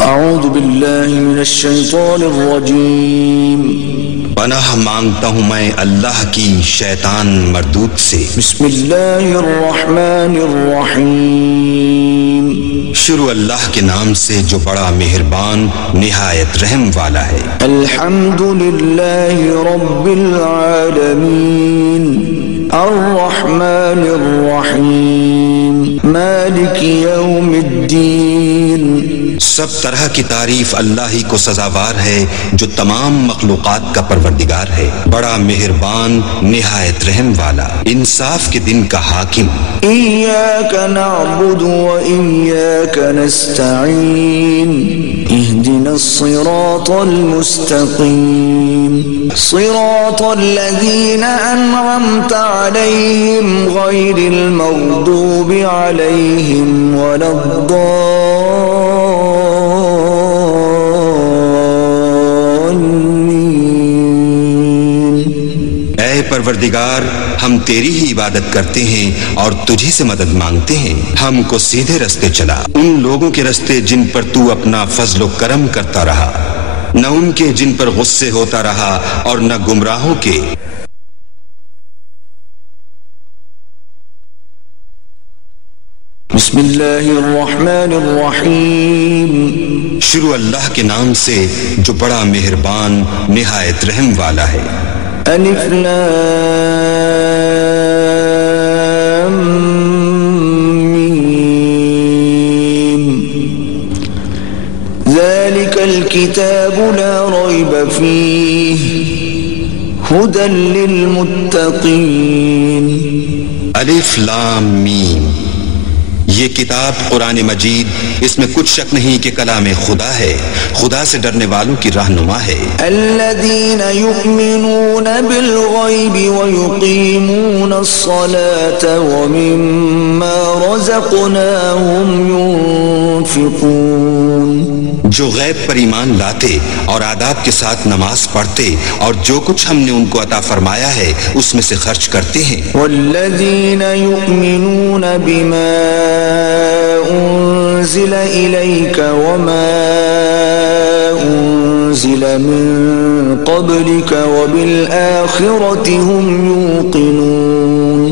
اعوذ باللہ من الشیطان الرجیم پناہ مانگتا ہوں میں اللہ کی شیطان مردود سے۔ بسم اللہ الرحمن الرحیم شروع اللہ کے نام سے جو بڑا مہربان نہایت رحم والا ہے۔ الحمد للہ رب العالمین الرحمن الرحیم مالک یوم الدین۔ سب طرح کی تعریف اللہ ہی کو سزاوار ہے جو تمام مخلوقات کا پروردگار ہے، بڑا مہربان نہایت رحم والا، انصاف کے دن کا حاکم۔ ایاک نعبد و ایاک نستعین اہدنا الصراط المستقیم صراط الذین انعمت علیہم غیر المغضوب علیہم ولا پروردگار ہم تیری ہی عبادت کرتے ہیں اور تجھی سے مدد مانگتے ہیں، ہم کو سیدھے رستے چلا، ان لوگوں کے رستے جن پر تو اپنا فضل و کرم کرتا رہا، نہ ان کے جن پر غصے ہوتا رہا اور نہ گمراہوں کے۔ بسم اللہ الرحمن الرحیم شروع اللہ کے نام سے جو بڑا مہربان نہایت رحم والا ہے۔ الف لام میم ذلك الكتاب لا ريب فيه هدى للمتقين۔ الف لام میم، یہ کتاب قرآن مجید، اس میں کچھ شک نہیں کہ کلام خدا ہے، خدا سے ڈرنے والوں کی رہنما ہے۔ الذین یؤمنون بالغیب ویقیمون الصلاة ومما رزقناہم ينفقون، جو غیب پر ایمان لاتے اور آداب کے ساتھ نماز پڑھتے اور جو کچھ ہم نے ان کو عطا فرمایا ہے اس میں سے خرچ کرتے ہیں۔ والذین یؤمنون بما انزل الیک وما انزل من قبلک وبالآخرة هم یوقنون،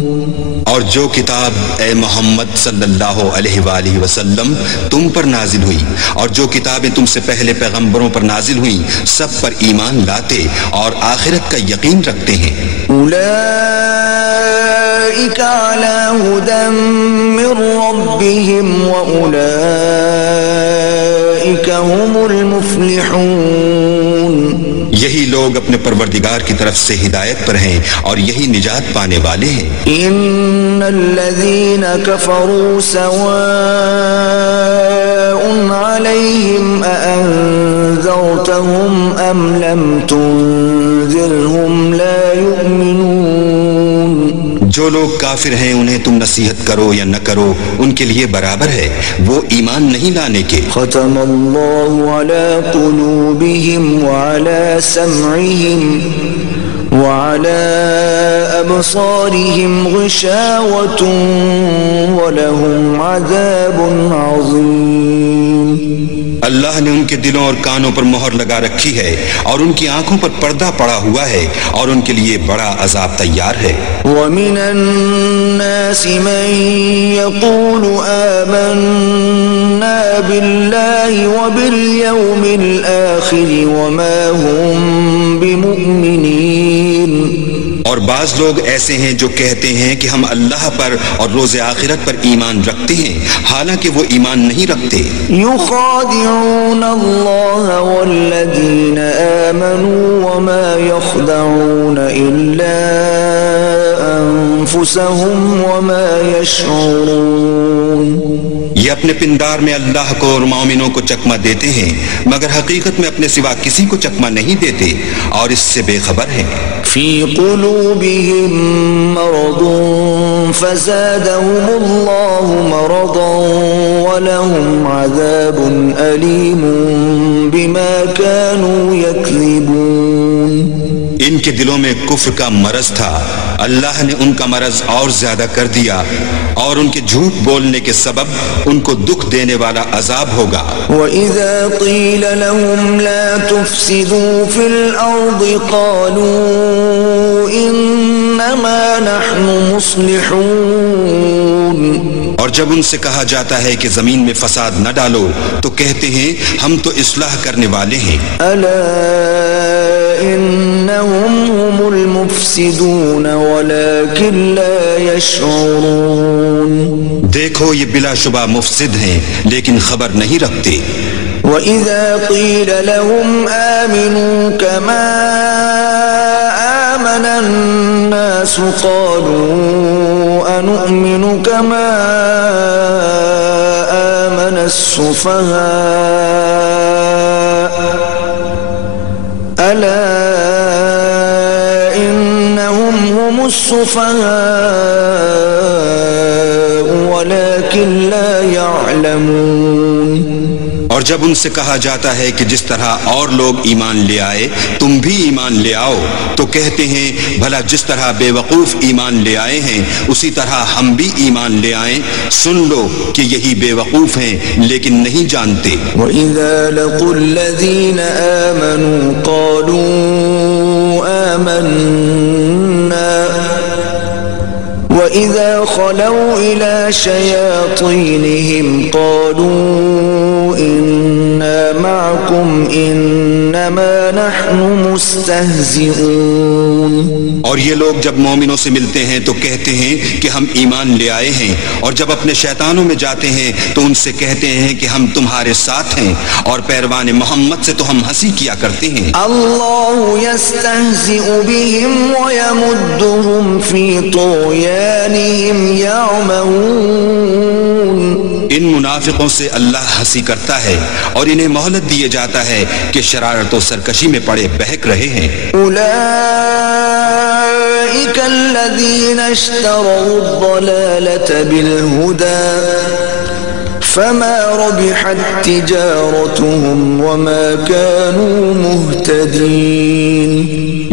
اور جو کتاب اے محمد صلی اللہ علیہ وآلہ وسلم تم پر نازل ہوئی اور جو کتابیں تم سے پہلے پیغمبروں پر نازل ہوئیں سب پر ایمان لاتے اور آخرت کا یقین رکھتے ہیں۔ اولئک علی ھدی من ربہم واولئک هم المفلحون، یہی لوگ اپنے پروردگار کی طرف سے ہدایت پر ہیں اور یہی نجات پانے والے ہیں۔ ان الذین کفروا سواء علیہم اانذرتہم ام لم تنذرہم لا یؤمنون، جو لوگ کافر ہیں انہیں تم نصیحت کرو یا نہ کرو ان کے لیے برابر ہے، وہ ایمان نہیں لانے کے۔ ختم اللہ علی قلوبہم وعلی سمعہم وعلى أبصارهم غشاوة ولهم عذاب عظيم، اللہ نے ان کے دلوں اور کانوں پر مہر لگا رکھی ہے اور ان کی آنکھوں پر پردہ پڑا ہوا ہے اور ان کے لیے بڑا عذاب تیار ہے۔ وَمِنَ النَّاسِ مَن يَقُولُ آمَنَّا بِاللَّهِ وَبِالْيَوْمِ الْآخِرِ وَمَا هُمْ بِمُؤْمِنِينَ، اور بعض لوگ ایسے ہیں جو کہتے ہیں کہ ہم اللہ پر اور روز آخرت پر ایمان رکھتے ہیں حالانکہ وہ ایمان نہیں رکھتے۔ يخادعون اللہ والذین آمنوا وما يخدعون الا انفسهم وما يشعرون، یہ اپنے پندار میں اللہ کو اور مومنوں کو چکمہ دیتے ہیں مگر حقیقت میں اپنے سوا کسی کو چکمہ نہیں دیتے اور اس سے بے خبر ہیں۔ فی قلوبهم مرض فزادهم اللہ مرضا ولهم عذاب علیم بما كانوا یکذبون، ان ان کے دلوں میں کفر کا مرض تھا، اللہ نے ان کا مرض اور زیادہ کر دیا، اور ان کے جھوٹ بولنے کے سبب ان کو دکھ دینے والا عذاب ہوگا۔ وَإِذَا قِيلَ لَهُمْ لَا تُفْسِدُوا فِي الْأَرْضِ قَالُوا إِنَّمَا نَحْنُ مُصْلِحُونَ، اور جب ان سے کہا جاتا ہے کہ زمین میں فساد نہ ڈالو تو کہتے ہیں ہم تو اصلاح کرنے والے ہیں۔ أَلَا إِنَّهُمْ هُمُ الْمُفْسِدُونَ وَلَكِنْ لَا يَشْعُرُونَ، دیکھو یہ بلا شبہ مفسد ہیں لیکن خبر نہیں رکھتے۔ وَإِذَا قِيلَ لَهُمْ آمِنُوا كَمَا آمَنَ النَّاسُ قَالُوا أَنُؤْمِنُ كَمَا آمَنَ السُّفَهَاءُ أَلَا إِنَّهُمْ هُمُ السُّفَهَاءُ وَلَكِنْ لَا يَعْلَمُونَ، اور جب ان سے کہا جاتا ہے کہ جس طرح اور لوگ ایمان لے آئے تم بھی ایمان لے آؤ تو کہتے ہیں بھلا جس طرح بے وقوف ایمان لے آئے ہیں اسی طرح ہم بھی ایمان لے آئیں، سن لو کہ یہی بے وقوف ہیں لیکن نہیں جانتے۔ وَإِذَا لَقُوا الَّذِينَ آمَنُوا قَالُوا آمَنَّا وَإِذَا خَلَوْا إِلَى شَيَاطِينِهِمْ قَالُوا إِنَّا مَعَكُمْ إِنَّمَا نَحْنُ مُسْتَهْزِئُونَ، اور یہ لوگ جب مومنوں سے ملتے ہیں تو کہتے ہیں کہ ہم ایمان لے آئے ہیں، اور جب اپنے شیطانوں میں جاتے ہیں تو ان سے کہتے ہیں کہ ہم تمہارے ساتھ ہیں، اور پیروان محمد سے تو ہم ہنسی کیا کرتے ہیں۔ اللہ يستهزئ بهم ويمدهم في طغيانهم يعمهون، ان منافقوں سے اللہ ہنسی کرتا ہے اور انہیں مہلت دیے جاتا ہے کہ شرارت و سرکشی میں پڑے بہک رہے ہیں۔ أولئك الذين اشتروا الضلالة بالهدى فما ربحت تجارتهم وما كانوا مهتدين،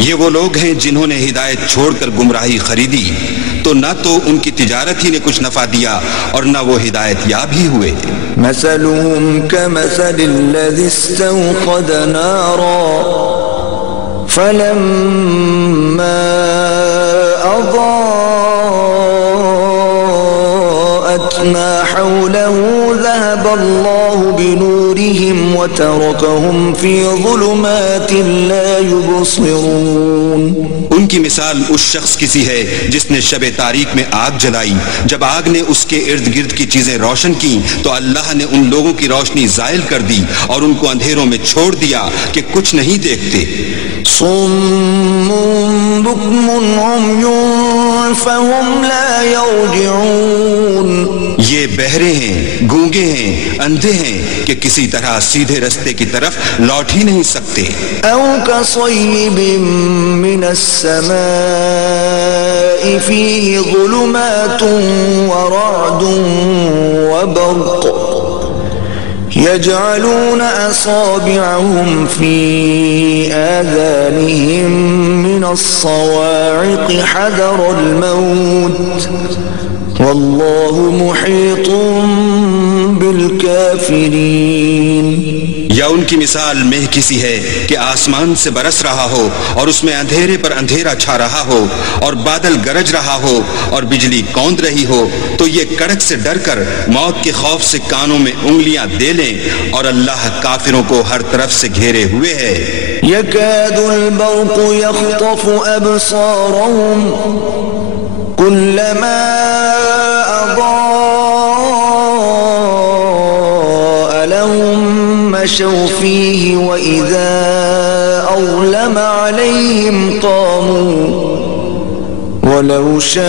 یہ وہ لوگ ہیں جنہوں نے ہدایت چھوڑ کر گمراہی خریدی تو نہ تو ان کی تجارت ہی نے کچھ نفع دیا اور نہ وہ ہدایت یاب ہی ہوئے۔ مثلهم كمثل الذي استوقد نارا فلما أضاءت ما حوله ذهب الله بنورهم وتركهم في ظلمات لا يبصرون، ان کی مثال اس شخص کی سی ہے جس نے شب تاریک میں آگ جلائی، جب آگ نے اس کے ارد گرد کی چیزیں روشن کی تو اللہ نے ان لوگوں کی روشنی زائل کر دی اور ان کو اندھیروں میں چھوڑ دیا کہ کچھ نہیں دیکھتے۔ صم بكم عمي فهم لا يرجعون، یہ بہرے ہیں، گونگے ہیں، اندھے ہیں کہ کسی طرح سیدھے رستے کی طرف لوٹ ہی نہیں سکتے۔ أو كصيب من السماء فيه ظلمات ورعد وبرق يجعلون أصابعهم في آذانهم من الصواعق حذر الموت والله محيط بالكافرين، یا ان کی مثال مہ کسی ہے کہ آسمان سے برس رہا ہو اور اس میں اندھیرے پر اندھیرا چھا رہا ہو اور بادل گرج رہا ہو اور بجلی کوند رہی ہو تو یہ کڑک سے ڈر کر موت کے خوف سے کانوں میں انگلیاں دے لیں، اور اللہ کافروں کو ہر طرف سے گھیرے ہوئے ہے۔ يكاد البرق يخطف أبصارهم كلما أضاء لهم مشوا فيه وإذا أظلم عليهم قاموا ولو شاء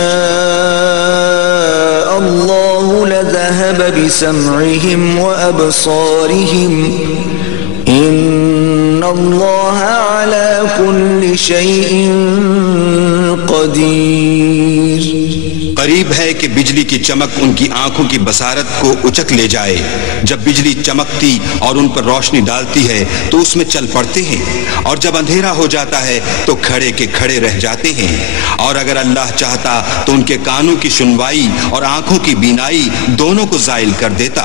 الله لذهب بسمعهم وأبصارهم إن الله على كل شيء قدير۔ قریب ہے کہ بجلی کی چمک ان کی آنکھوں کی بصارت کو اچک لے جائے۔ جب بجلی چمکتی اور ان پر روشنی ڈالتی ہے تو اس میں چل پڑتے ہیں، اور جب اندھیرا ہو جاتا ہے تو کھڑے کے کھڑے رہ جاتے ہیں۔ اور اگر اللہ چاہتا تو ان کے کانوں کی سنوائی اور آنکھوں کی بینائی دونوں کو زائل کر دیتا۔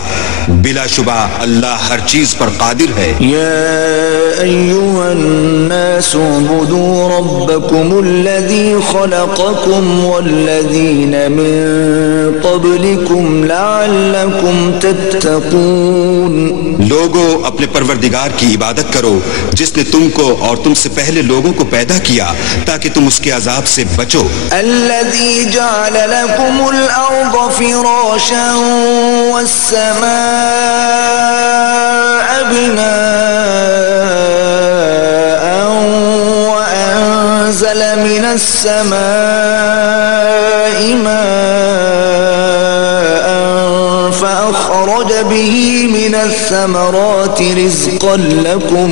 بلا شبہ اللہ ہر چیز پر قادر ہے۔ یا ایھا الناس اعبدوا ربکم الذی خلقکم والذین من قبلکم لعلکم تتقون۔ لوگوں اپنے پروردگار کی عبادت کرو جس نے تم کو اور تم سے پہلے لوگوں کو پیدا کیا تاکہ تم اس کے عذاب سے بچو۔ الذی جعل لکم الارض فراشا والسماء بناء وأنزل من السماء ماء فأخرج به من الثمرات رزقا لكم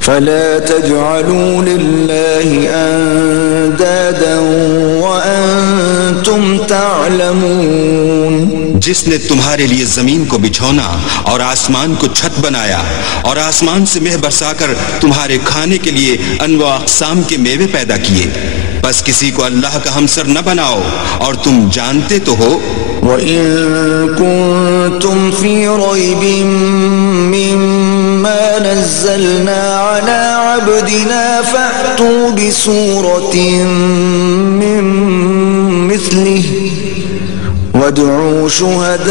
فلا تجعلوا لله أندادا وأنتم تعلمون۔ جس نے تمہارے لیے زمین کو بچھونا اور آسمان کو چھت بنایا اور آسمان سے مہ برسا کر تمہارے کھانے کے لیے انواع اقسام کے میوے پیدا کیے، بس کسی کو اللہ کا ہمسر نہ بناؤ اور تم جانتے تو ہو۔ وَإِن كُنتُمْ فِي رَيْبٍ مِّمَّا نَزَّلْنَا عَلَى عَبْدِنَا فَأْتُوا بِسُورَةٍ مِّن مِّثْلِهِ وَادْعُوا شُهَدَاءَكُم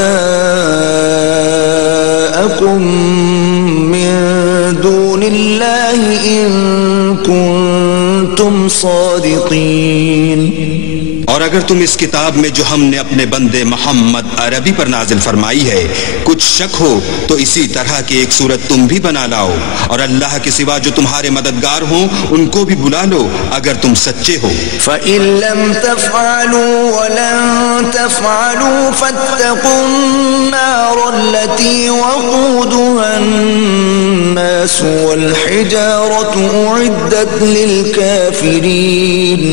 مِّن دُونِ اللَّهِ إِن كُنتُمْ صَادِقِينَ۔ اور اگر تم اس کتاب میں جو ہم نے اپنے بندے محمد عربی پر نازل فرمائی ہے کچھ شک ہو تو اسی طرح کی ایک صورت تم بھی بنا لاؤ، اور اللہ کے سوا جو تمہارے مددگار ہوں ان کو بھی بلا لو اگر تم سچے ہو۔ فَإِن لَّمْ تَفْعَلُوا وَلَن تَفْعَلُوا فَاتَّقُوا النَّارَ الَّتِي وَقُودُهَا النَّاسُ وَالْحِجَارَةُ أُعِدَّتْ لِلْكَافِرِينَ۔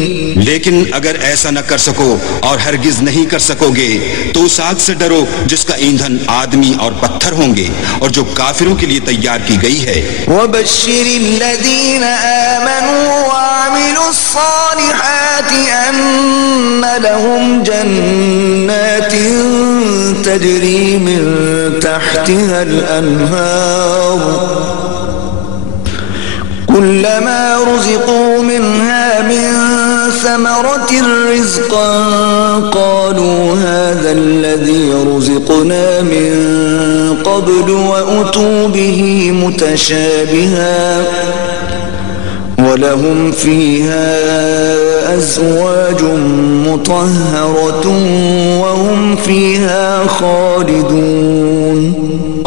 لیکن اگر ایسا نہ کر سکو اور ہرگز نہیں کر سکو گے تو اس آگ سے ڈرو جس کا ایندھن آدمی اور پتھر ہوں گے اور جو کافروں کے لیے تیار کی گئی ہے۔ وَبَشِّرِ الَّذِينَ آمَنُوا وَعَمِلُوا الصَّالِحَاتِ أَنَّ لَهُمْ جَنَّاتٍ تَجْرِي مِن تَحْتِهَا الْأَنْهَارُ كُلَّمَا رُزِقُوا مِنْهَا مِن ثمرة رزقا قالوا هذا الذي رزقنا من قبل وأتوا به متشابها ولهم فيها أزواج مطهرة وهم فيها خالدون۔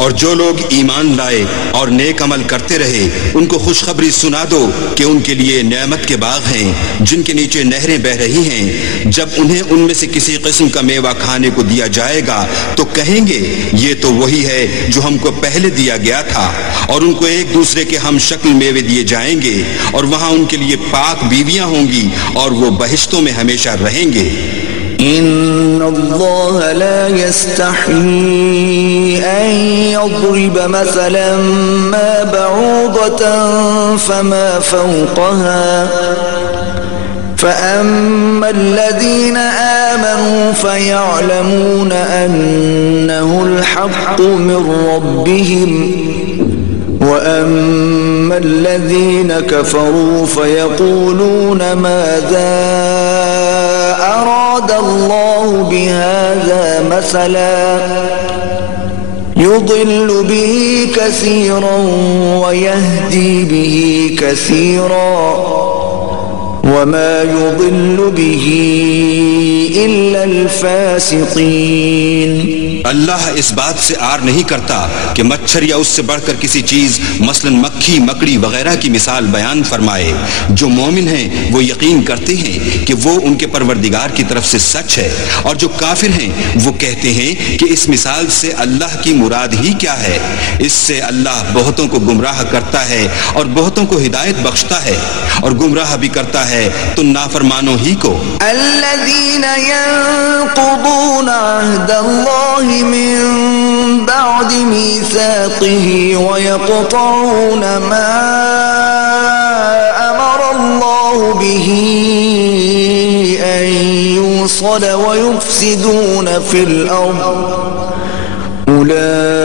اور جو لوگ ایمان لائے اور نیک عمل کرتے رہے ان کو خوشخبری سنا دو کہ ان کے لیے نعمت کے باغ ہیں جن کے نیچے نہریں بہ رہی ہیں۔ جب انہیں ان میں سے کسی قسم کا میوہ کھانے کو دیا جائے گا تو کہیں گے یہ تو وہی ہے جو ہم کو پہلے دیا گیا تھا، اور ان کو ایک دوسرے کے ہم شکل میوے دیے جائیں گے، اور وہاں ان کے لیے پاک بیویاں ہوں گی اور وہ بہشتوں میں ہمیشہ رہیں گے۔ ان اللہ لا يستحيي ان يضرب مثلا ما بعوضة فما فوقها فأما الذين آمنوا فيعلمون أنه الحق من ربهم وأما الذين كفروا فيقولون ماذا أراد الله بهذا مثلا يضل به كثيرا ويهدي به كثيرا وما يضل به إلا الفاسقين۔ اللہ اس بات سے آر نہیں کرتا کہ مچھر یا اس سے بڑھ کر کسی چیز مثلا مکھی مکڑی وغیرہ کی مثال بیان فرمائے. جو مومن ہیں وہ یقین کرتے ہیں کہ وہ ان کے پروردگار کی طرف سے سچ ہے، اور جو کافر ہیں وہ کہتے ہیں کہ اس مثال سے اللہ کی مراد ہی کیا ہے. اس سے اللہ بہتوں کو گمراہ کرتا ہے اور بہتوں کو ہدایت بخشتا ہے، اور گمراہ بھی کرتا ہے تو نافرمانوں ہی کو. الذين ينقضون عهد الله من بعد ميثاقه ويقطعون ما أمر الله به أن يوصل ويفسدون في الأرض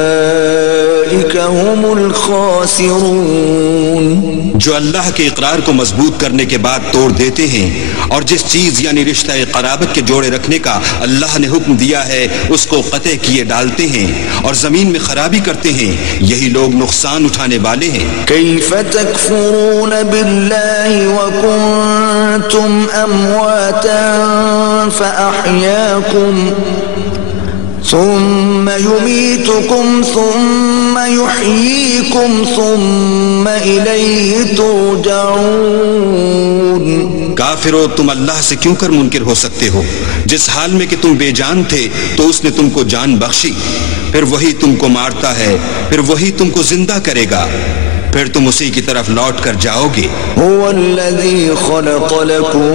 أولئك هم الخاسرون. جو اللہ کے اقرار کو مضبوط کرنے کے بعد توڑ دیتے ہیں اور جس چیز یعنی رشتہ قرابت کے جوڑے رکھنے کا اللہ نے حکم دیا ہے اس کو قطع کیے ڈالتے ہیں اور زمین میں خرابی کرتے ہیں، یہی لوگ نقصان اٹھانے والے ہیں. كيف تكفرون بالله وكنتم أمواتا فأحياكم ثم يميتكم ثم يحييكم ثم إليه ترجعون. کافرو، تم اللہ سے کیوں کر منکر ہو سکتے ہو؟ جس حال میں کہ تم بے جان تھے تو اس نے تم کو جان بخشی، پھر وہی تم کو مارتا ہے، پھر وہی تم کو زندہ کرے گا، پھر تم اسی کی طرف لوٹ کر جاؤ گے. هو الذي خلق لكم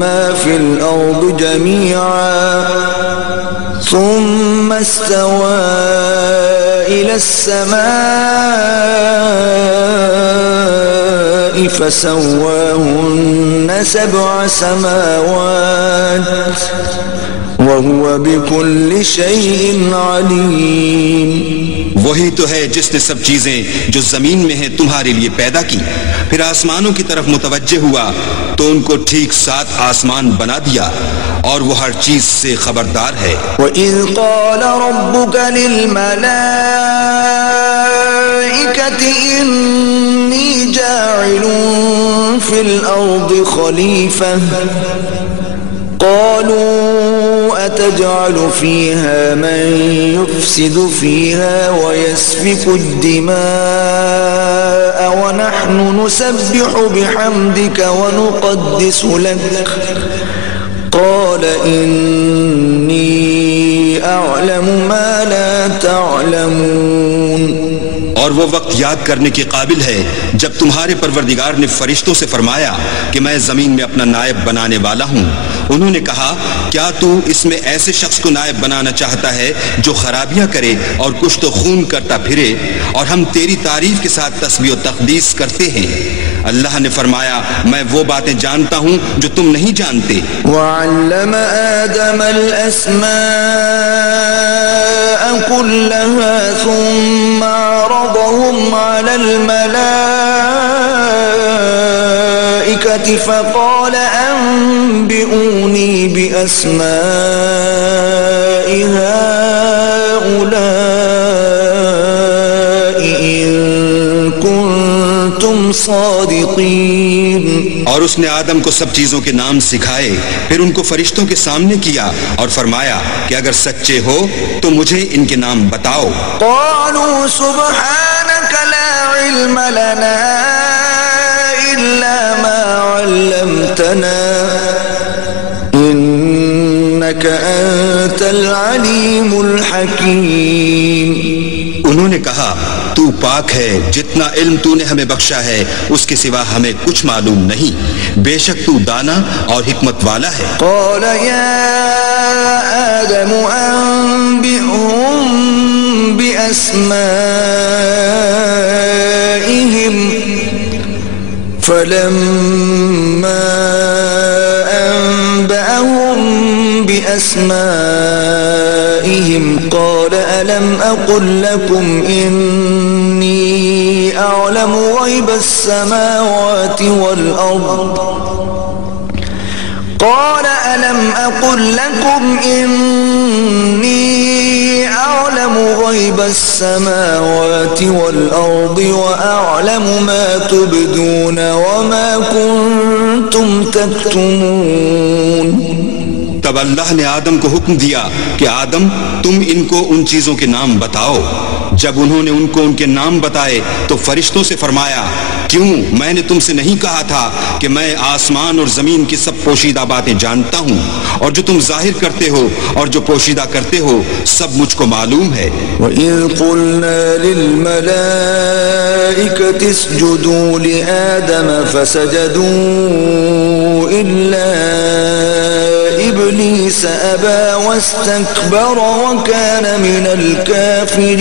ما في الأرض جميعا ثم استوى إلى السماء فسواهن 7 سماوات وهو بكل شيء عليم. وہی تو ہے جس نے سب چیزیں جو زمین میں ہیں تمہارے لیے پیدا کی، پھر آسمانوں کی طرف متوجہ ہوا تو ان کو ٹھیک 7 آسمان بنا دیا، اور وہ ہر چیز سے خبردار ہے. وَإِذْ قَالَ رَبُّكَ لِلْمَلَائِكَةِ إِنِّي جَاعِلٌ فِي الْأَرْضِ خَلِيفَةً قَالُوا أَتَجْعَلُ فِيهَا مَن يُفْسِدُ فِيهَا وَيَسْفِكُ الدِّمَاءَ وَنَحْنُ نُسَبِّحُ بِحَمْدِكَ وَنُقَدِّسُ لَكَ قَالَ إِنِّي أَعْلَمُ مَا لَا تَعْلَمُونَ. اور وہ وقت یاد کرنے کے قابل ہے جب تمہارے پروردگار نے فرشتوں سے فرمایا کہ میں زمین میں اپنا نائب بنانے والا ہوں. انہوں نے کہا کیا تو اس میں ایسے شخص کو نائب بنانا چاہتا ہے جو خرابیاں کرے اور کشت و خون کرتا پھرے، اور ہم تیری تعریف کے ساتھ تسبیح و تقدیس کرتے ہیں. اللہ نے فرمایا میں وہ باتیں جانتا ہوں جو تم نہیں جانتے. وَعَلَّمَ آدَمَ الْأَسْمَاءَ كُلَّهَا ثُمَّ عَرَضَهُمْ عَلَى الْمَلَائِكَةِ فَقَالَ أَنبِئُونِي بِأَسْمَاءِ هَؤُلَاءِ إِن كُنتُمْ صَادِقِينَ. اور اس نے آدم کو سب چیزوں کے نام سکھائے، پھر ان کو فرشتوں کے سامنے کیا اور فرمایا کہ اگر سچے ہو تو مجھے ان کے نام بتاؤ. قالوا سبحانك لا علم لنا إلا ما علمتنا إنك أنت العليم الحكيم. انہوں نے کہا تو پاک ہے، جتنا علم تو نے ہمیں بخشا ہے اس کے سوا ہمیں کچھ معلوم نہیں، بے شک تو دانا اور حکمت والا ہے. قال يا آدم أنبئهم بأسمائهم فلما أنبأهم بأسمائهم قال ألم أقل لكم إني أعلم غيب السماوات والأرض قال ألم أقل لكم إني أعلم غيب السماوات والأرض وأعلم ما تبدون وما كنتم تكتمون. تب تب اللہ نے آدم کو حکم دیا کہ آدم تم ان کو ان چیزوں کے نام بتاؤ۔ جب انہوں نے ان کو ان کے نام بتائے تو فرشتوں سے فرمایا کیوں میں نے تم سے نہیں کہا تھا کہ میں آسمان اور زمین کی سب پوشیدہ باتیں جانتا ہوں، اور جو تم ظاہر کرتے ہو اور جو پوشیدہ کرتے ہو سب مجھ کو معلوم ہے۔ وَإِذْ قُلْنَا لِلْمَلَائِكَةِ اسْجُدُوا لِآدَمَ فَسَجَدُوا إِلَّا إِبْلِيسَ أَبَى وَاسْتَكْبَرَ وَكَانَ مِنَ الْكَافِرِينَ۔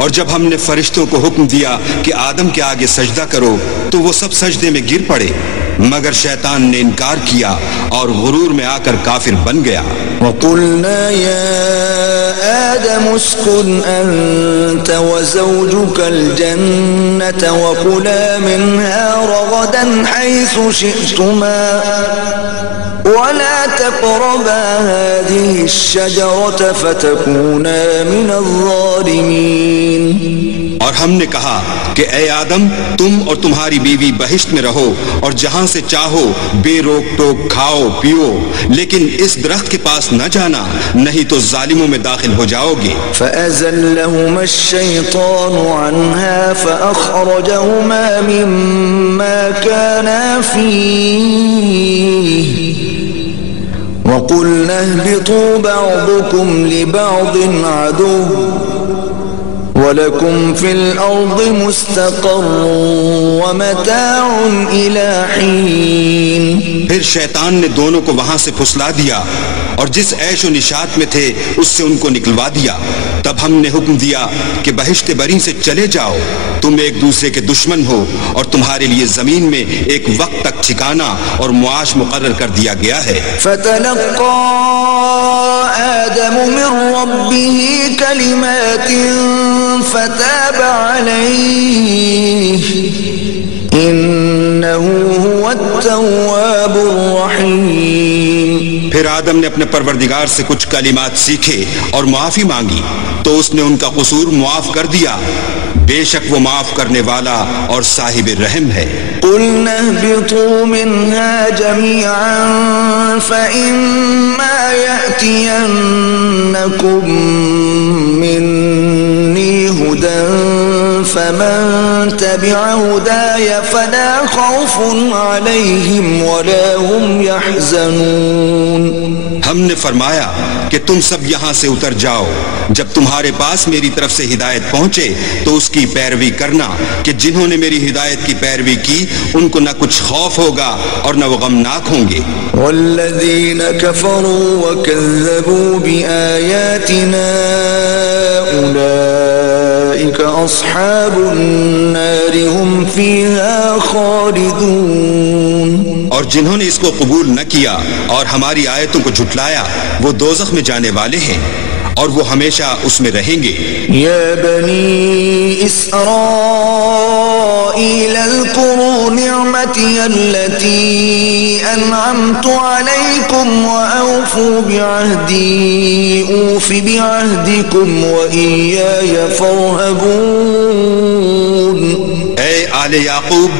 اور جب ہم نے فرشتوں کو حکم دیا کہ آدم کے آگے سجدہ کرو تو وہ سب سجدے میں گر پڑے، مگر شیطان نے انکار کیا اور غرور میں آ کر کافر بن گیا۔ وَقُلْنَا يَا آدَمُ اسْكُنْ أَنْتَ وَزَوْجُكَ الْجَنَّةَ وَكُلَا مِنْهَا رَغَدًا حَيْثُ شِئْتُمَا وَلَا تَقْرَبَا هَذِهِ الشَّجَرَةَ فَتَكُونَا مِنَ الظَّالِمِينَ۔ اور ہم نے کہا کہ اے آدم تم اور تمہاری بیوی بہشت میں رہو اور جہاں سے چاہو بے روک ٹوک کھاؤ پیو، لیکن اس درخت کے پاس نہ جانا نہیں تو ظالموں میں داخل ہو جاؤ گے۔ فَأَزَلَّهُمَا الشَّيْطَانُ عَنْهَا فَأَخْرَجَهُمَا مِمَّا كَانَا فِيهِ وَقُلْنَا اهْبِطُوا بَعْضُكُمْ لِبَعْضٍ عَدُوٌّ وَلَكُمْ فِي الْأَرْضِ مُسْتَقَرٌّ وَمَتَاعٌ إِلَى حِينٍ۔ پھر شیطان نے دونوں کو وہاں سے پھسلا دیا اور جس عیش و نشاط میں تھے اس سے ان کو نکلوا دیا۔ تب ہم نے حکم دیا کہ بہشت بری سے چلے جاؤ، تم ایک دوسرے کے دشمن ہو اور تمہارے لیے زمین میں ایک وقت تک ٹھکانہ اور معاش مقرر کر دیا گیا ہے۔ فَتَلَقَّى آدَمُ مِن رَّبِّهِ كَلِمَاتٍ فَتَابَ عَلَيْهِ إِنَّهُ هُوَ التَّوَّابُ الرَّحِيمُ۔ پھر آدم نے اپنے پروردگار سے کچھ کلمات سیکھے اور معافی مانگی تو اس نے ان کا قصور معاف کر دیا، بے شک وہ معاف کرنے والا اور صاحب رحم ہے۔ قُلْنَا اهْبِطُوا مِنْهَا جَمِيعًا فَإِمَّا يَأْتِيَنَّكُم مِّنِّي هُدًى فَمَن تَبِعَ هُدَايَ فَلَا خَوْفٌ عَلَيْهِمْ وَلَا هُمْ يَحْزَنُونَ۔ ہم نے فرمایا کہ تم سب یہاں سے اتر جاؤ، جب تمہارے پاس میری طرف سے ہدایت پہنچے تو اس کی پیروی کرنا کہ جنہوں نے میری ہدایت کی پیروی کی ان کو نہ کچھ خوف ہوگا اور نہ وہ غمناک ہوں گے۔ والذین کفروا وکذبوا بآیاتنا اولئک اصحاب النار هم فیہا خالدون۔ اور جنہوں نے اس کو قبول نہ کیا اور ہماری آیتوں کو جھٹلایا وہ دوزخ میں جانے والے ہیں اور وہ ہمیشہ اس میں رہیں گے۔ یا بنی اسرائیل اذکروا نعمتی التي انعمت علیکم واوفوا بعہدی اوف بعہدکم وإیای فارہبون۔ اے آل یعقوب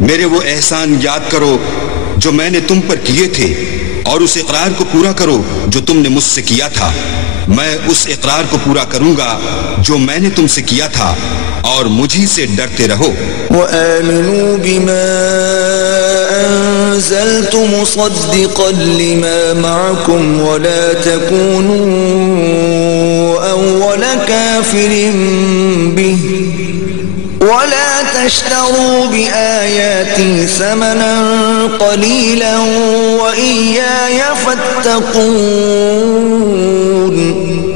میرے وہ احسان یاد کرو جو میں نے تم پر کیے تھے اور اس اقرار کو پورا کرو جو تم نے مجھ سے کیا تھا، میں اس اقرار کو پورا کروں گا جو میں نے تم سے کیا تھا اور مجھی سے ڈرتے رہو۔ وآمنوا بما أنزلت مصدقا لما معكم ولا تكونوا أول كافر به ولا تشتروا بآياتي ثمنا قليلا وإياي فاتقون۔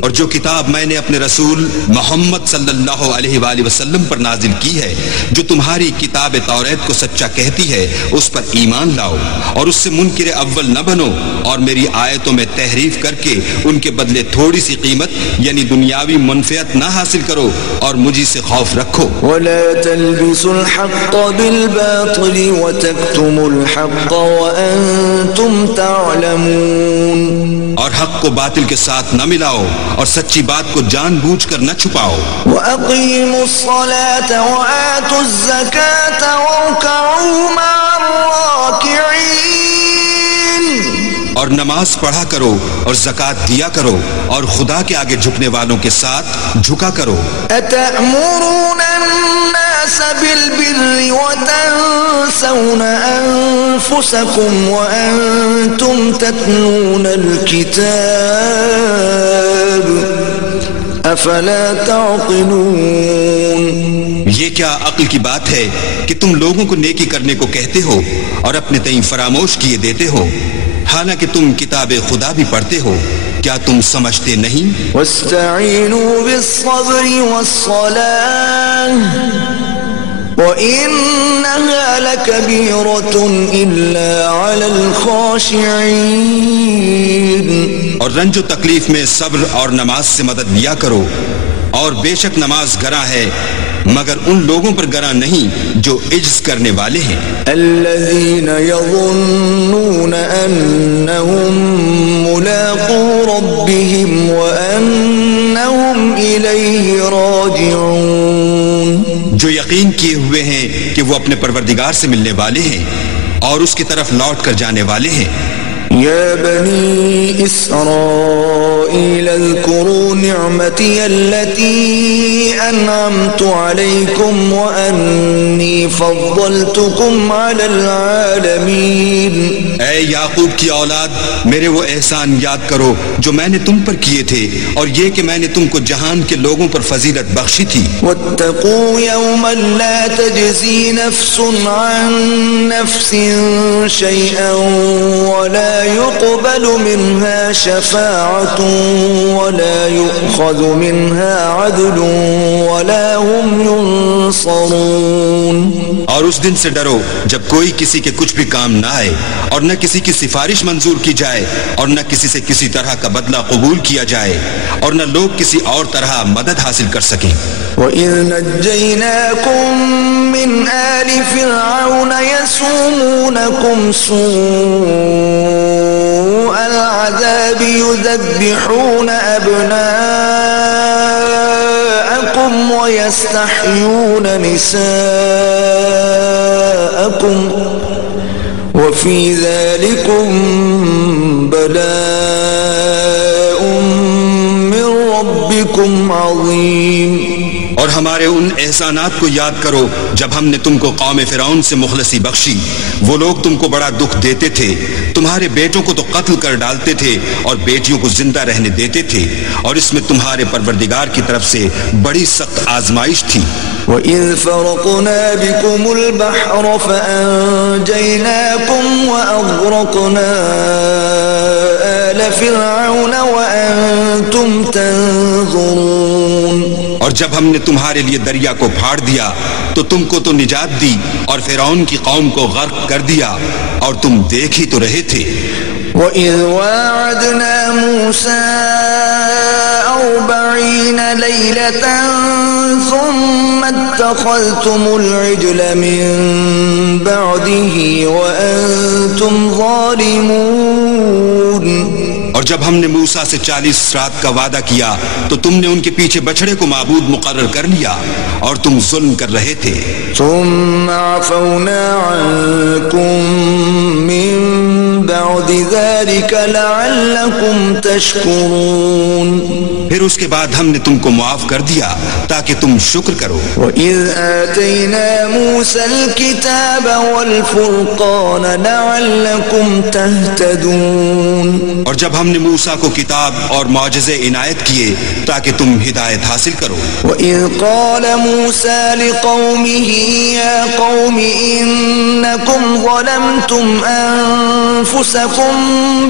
اور جو کتاب میں نے اپنے رسول محمد صلی اللہ علیہ وآلہ وسلم پر نازل کی ہے، جو تمہاری کتاب توریت کو سچا کہتی ہے، اس پر ایمان لاؤ اور اس سے منکر اول نہ بنو، اور میری آیتوں میں تحریف کر کے ان کے بدلے تھوڑی سی قیمت یعنی دنیاوی منفعت نہ حاصل کرو اور مجھے سے خوف رکھو۔ ولا تلبسوا الحق بالباطل وتكتموا الحق وأنتم تعلمون۔ اور حق کو باطل کے ساتھ نہ ملاؤ اور سچی بات کو جان بوجھ کر نہ چھپاؤ۔ وَأَقِيمُوا الصَّلَاةَ وَآتُوا الزَّكَاةَ وَارْكَعُوا مَعَ الرَّاكِعِينَ۔ اور اور نماز پڑھا کرو اور زکوٰۃ دیا کرو اور خدا کے آگے جھکنے والوں کے ساتھ جھکا کرو. أتأمرون الناس بالبر وتنسون أنفسكم وأنتم تتلون الكتاب أفلا تعقلون. یہ کیا عقل کی بات ہے کہ تم لوگوں کو نیکی کرنے کو کہتے ہو اور اپنے تئیں فراموش کیے دیتے ہو، حالانکہ تم کتاب خدا بھی پڑھتے ہو. کیا تم سمجھتے نہیں؟ واستعینوا بالصبر والصلاة وإنها لكبيرة إلا على الخاشعين. اور رنج و تکلیف میں صبر اور نماز سے مدد لیا کرو، اور بے شک نماز گراں ہے مگر ان لوگوں پر گراں نہیں جو عجز کرنے والے ہیں. الذين يظنون أنهم ملاقو ربهم وأنهم إليه راجعون. جو یقین کیے ہوئے ہیں کہ وہ اپنے پروردگار سے ملنے والے ہیں اور اس کی طرف لوٹ کر جانے والے ہیں. يا بني إسرائيل اذكروا نعمتي التي أنعمت عليكم وأني فضلتكم على العالمين. اے یعقوب کی اولاد، میرے وہ احسان یاد کرو جو میں نے تم پر کیے تھے، اور یہ کہ میں نے تم کو جہان کے لوگوں پر فضیلت بخشی تھی. واتقوا يوما لا تجزي نفس عن نفس شيئا ولا يقبل منها شفاعة ولا يؤخذ منها عدل ولا هم ينصرون. اور اس دن سے ڈرو جب کوئی کسی کے کچھ بھی کام نہ آئے، اور نہ کسی کی سفارش منظور کی جائے، اور نہ کسی سے کسی طرح کا بدلہ قبول کیا جائے، اور نہ لوگ کسی اور طرح مدد حاصل کر سکیں. وَإِذْ نَجَّيْنَاكُمْ مِنْ آلِ فِرْعَوْنَ يَسُومُونَكُمْ سُوءَ الْعَذَابِ يُذَبِّحُونَ أَبْنَاءَكُمْ وَيَسْتَحْيُونَ نِسَاءَكُمْ وَفِي ذَلِكُمْ بَلَاءٌ مِّن رَّبِّكُمْ عَظِيمٌ. اور ہمارے ان احسانات کو یاد کرو جب ہم نے تم کو قوم فرعون سے مخلصی بخشی. وہ لوگ تم کو بڑا دکھ دیتے تھے، تمہارے بیٹوں کو تو قتل کر ڈالتے تھے اور بیٹیوں کو زندہ رہنے دیتے تھے، اور اس میں تمہارے پروردگار کی طرف سے بڑی سخت آزمائش تھی. وَإِذْ فَرَقْنَا بِكُمُ الْبَحْرَ فَأَنْجَيْنَاكُمْ وَأَغْرَقْنَا آلَ فِرْعَوْنَ وَأَنْتُمْ تَنْظُرُونَ. اور جب ہم نے تمہارے لیے دریا کو پھاڑ دیا تو تم کو تو نجات دی، اور فرعون کی قوم کو غرق کر دیا اور تم دیکھ ہی تو رہے تھے. وَإِذْ وَاعَدْنَا مُوسَىٰ 40 لَيْلَةً ثُمَّ اتَّخَذْتُمُ الْعِجْلَ مِن بَعْدِهِ وَأَنْتُمْ ظَالِمُونَ. اور جب ہم نے موسیٰ سے 40 رات کا وعدہ کیا تو تم نے ان کے پیچھے بچڑے کو معبود مقرر کر لیا اور تم ظلم کر رہے تھے. ثم عفونا عنكم من بعد ذلك لعلكم تشكرون. پھر اس کے بعد ہم نے تم کو معاف کر دیا تاکہ تم شکر کرو. وَإِذْ آتَيْنَا مُوسَى الْكِتَابَ وَالْفُرْقَانَ لَعَلَّكُمْ تَهْتَدُونَ. اور جب ہم نے موسیٰ کو کتاب اور معجزے عنایت کیے تاکہ تم ہدایت حاصل کرو. وَإِذْ قَالَ مُوسَى لِقَوْمِهِ يَا قَوْمِ إِنَّكُمْ ظَلَمْتُمْ أَنفُسَكُمْ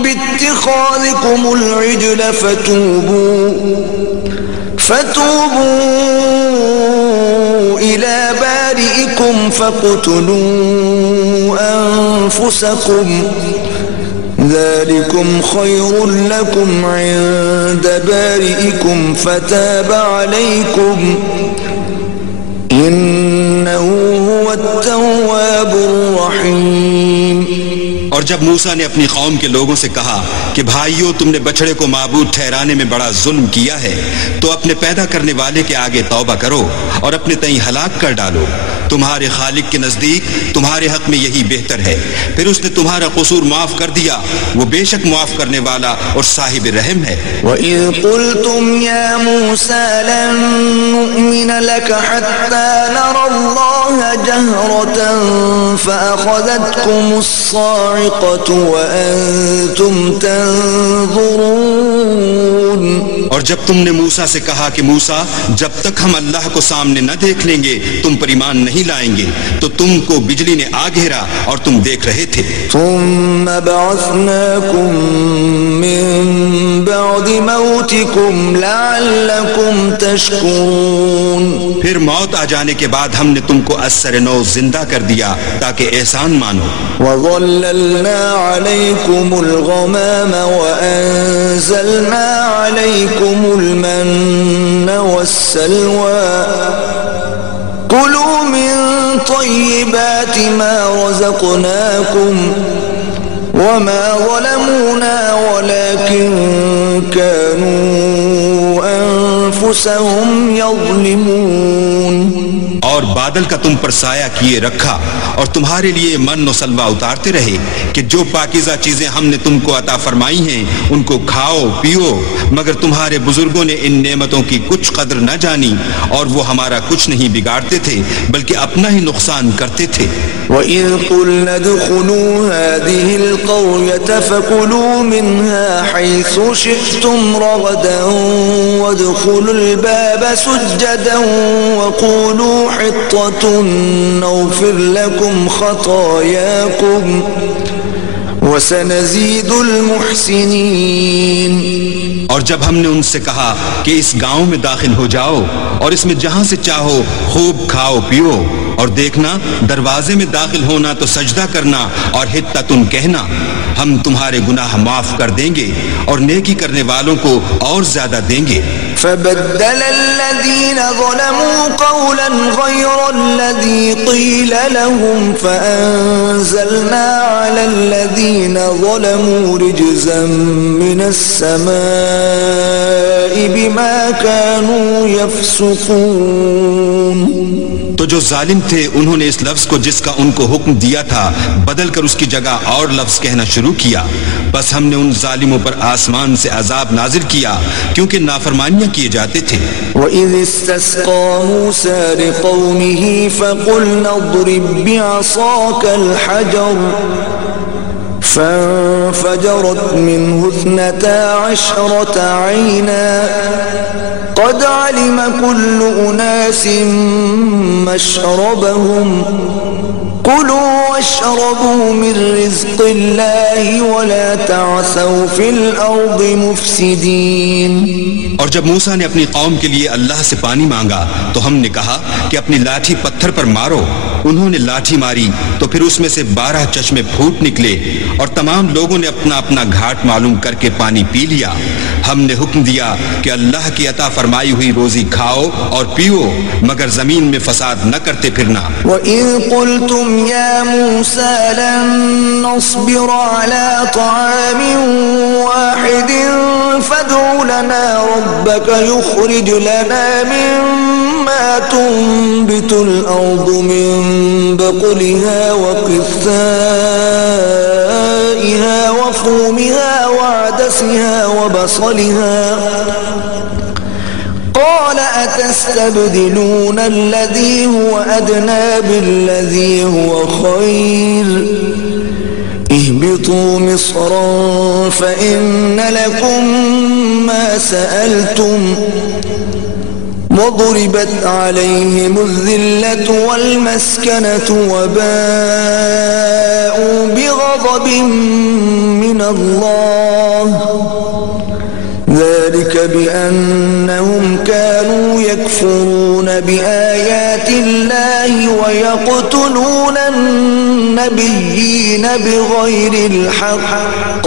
بِاتِّخَاذِكُمُ الْعِجْلَ فتوبوا إلى بارئكم فاقتلوا أنفسكم ذلكم خير لكم عند بارئكم فتاب عليكم إنه هو التواب الرحيم. اور جب موسیٰ نے اپنی قوم کے لوگوں سے کہا کہ بھائیو تم نے بچڑے کو معبود ٹھہرانے میں بڑا ظلم کیا ہے، تو اپنے پیدا کرنے والے کے آگے توبہ کرو اور اپنے تئیں ہلاک کر ڈالو، تمہارے خالق کے نزدیک تمہارے حق میں یہی بہتر ہے۔ پھر اس نے تمہارا قصور معاف کر دیا، وہ بے شک معاف کرنے والا اور صاحب رحم ہے۔ وَإِذْ قُلْتُمْ يَا مُوسَى لَن نُّؤْمِنَ لَكَ حَتَّى نَرَى اللَّهَ جَهْرَةً فَأَخَذَتْكُمُ الصَّاعِقَةُ وَأَنتُمْ تَنظُرُونَ۔ اور جب تم نے موسیٰ سے کہا کہ موسیٰ جب تک ہم اللہ کو سامنے نہ دیکھ لیں گے تم پر ایمان نہیں لائیں گے، تو تم کو بجلی نے آ گھیرا اور تم دیکھ رہے تھے۔ ثم بعثناكم من بعد موتكم لعلكم تشكرون۔ پھر موت آ جانے کے بعد ہم نے تم کو اثر نو زندہ کر دیا تاکہ احسان مانو۔ وَظَلَّلْنَا عَلَيْكُمُ الْغَمَامَ وَأَنزَلْنَا عَلَيْكُمُ الْمَنَّ وَالسَّلْوَىٰ كُلُوا مِن طَيِّبَاتِ مَا رَزَقْنَاكُمْ وَمَا ظَلَمُونَا وَلَكِن كَانُوا أَنفُسَهُمْ يَظْلِمُونَ۔ اور بادل کا تم پر سایہ کیے رکھا اور تمہارے لیے من و سلوہ اتارتے رہے کہ جو پاکیزہ چیزیں ہم نے تم کو عطا فرمائی ہیں ان کو کھاؤ پیو، مگر تمہارے بزرگوں نے ان نعمتوں کی کچھ قدر نہ جانی اور وہ ہمارا کچھ نہیں بگاڑتے تھے بلکہ اپنا ہی نقصان کرتے تھے۔ وَإِذْ قُلْنَا ادْخُلُوا هَٰذِهِ الْقَرْيَةَ فَكُلُوا مِنْهَا حَيْثُ شِئْتُمْ رَغَدًا وَادْخُلُوا الْبَابَ سُجَّدًا وَقُولُوا حِطَّةٌ نَغْفِرْ لَكُمْ خَطَايَاكُمْ وَسَنَزِيدُ الْمُحْسِنِينَ۔ اور جب ہم نے ان سے کہا کہ اس گاؤں میں داخل ہو جاؤ اور اس میں جہاں سے چاہو خوب کھاؤ پیو، اور دیکھنا دروازے میں داخل ہونا تو سجدہ کرنا اور حطتن کہنا، ہم تمہارے گناہ معاف کر دیں گے اور نیکی کرنے والوں کو اور زیادہ دیں گے۔ فَبَدَّلَ الَّذِينَ ظَلَمُوا قَوْلًا غَيْرَ الَّذِي قِيلَ لَهُمْ فَأَنزَلْنَا عَلَى الَّذِينَ ظَلَمُوا رِجْزًا مِّنَ السَّمَاءِ بِمَا كَانُوا يَفْسُقُونَ۔ تو جو ظالم تھے انہوں نے اس لفظ کو جس کا ان کو حکم دیا تھا بدل کر اس کی جگہ اور لفظ کہنا شروع کیا، بس ہم نے ان ظالموں پر آسمان سے عذاب نازل کیا کیونکہ نافرمانیاں کیے جاتے تھے۔ وَإِذِ اسْتَسْقَىٰ مُوسَىٰ لِقَوْمِهِ فَقُلْنَا اضْرِب بِّعَصَاكَ الْحَجَرَ فَانفَجَرَتْ مِنْهُ 12 عَيْنًا قَدْ عَلِمَ كُلُّ أُنَاسٍ مَّشْرَبَهُمْ كُلُوا وَاشْرَبُوا مِن رِّزْقِ اللَّهِ وَلَا تَعْثَوْا فِي الْأَرْضِ مُفْسِدِينَ۔ اور جب موسیٰ نے اپنی قوم کے لیے اللہ سے پانی مانگا تو ہم نے کہا کہ اپنی لاٹھی پتھر پر مارو۔ انہوں نے لاٹھی ماری تو پھر اس میں سے 12 چشمے پھوٹ نکلے اور تمام لوگوں نے اپنا اپنا گھاٹ معلوم کر کے پانی پی لیا۔ ہم نے حکم دیا کہ اللہ کی عطا فرمائی ہوئی روزی کھاؤ اور پیو، مگر زمین میں فساد نہ کرتے پھرنا۔ وَإِذْ قُلْتُمْ يَا مُوسَىٰ لَن نَّصْبِرَ عَلَىٰ طَعَامٍ وَاحِدٍ فَادْعُ لَنَا رَبَّكَ يُخْرِجْ لَنَا مِمَّا تُنبِتُ الْأَرْضُ مِن بَقْلِهَا وَقِثَّائِهَا وَفُومِهَا وَعَدَسِهَا وَبَصَلِهَا قَالَ أَتَسْتَبْدِلُونَ الَّذِي هُوَ أَدْنَىٰ بِالَّذِي هُوَ خَيْرٌ اهْبِطُوا مِصْرًا فَإِنَّ لَكُم مَّا سَأَلْتُمْ وَضُرِبَتْ عَلَيْهِمُ الذِّلَّةُ وَالْمَسْكَنَةُ وَبَاءُوا بِغَضَبٍ مِّنَ اللَّهِ ذَلِكَ بِأَنَّهُمْ كَانُوا يَكْفُرُونَ بِآيَاتِ اللَّهِ وَيَقْتُلُونَ النَّبِيِّينَ بِغَيْرِ الْحَقِّ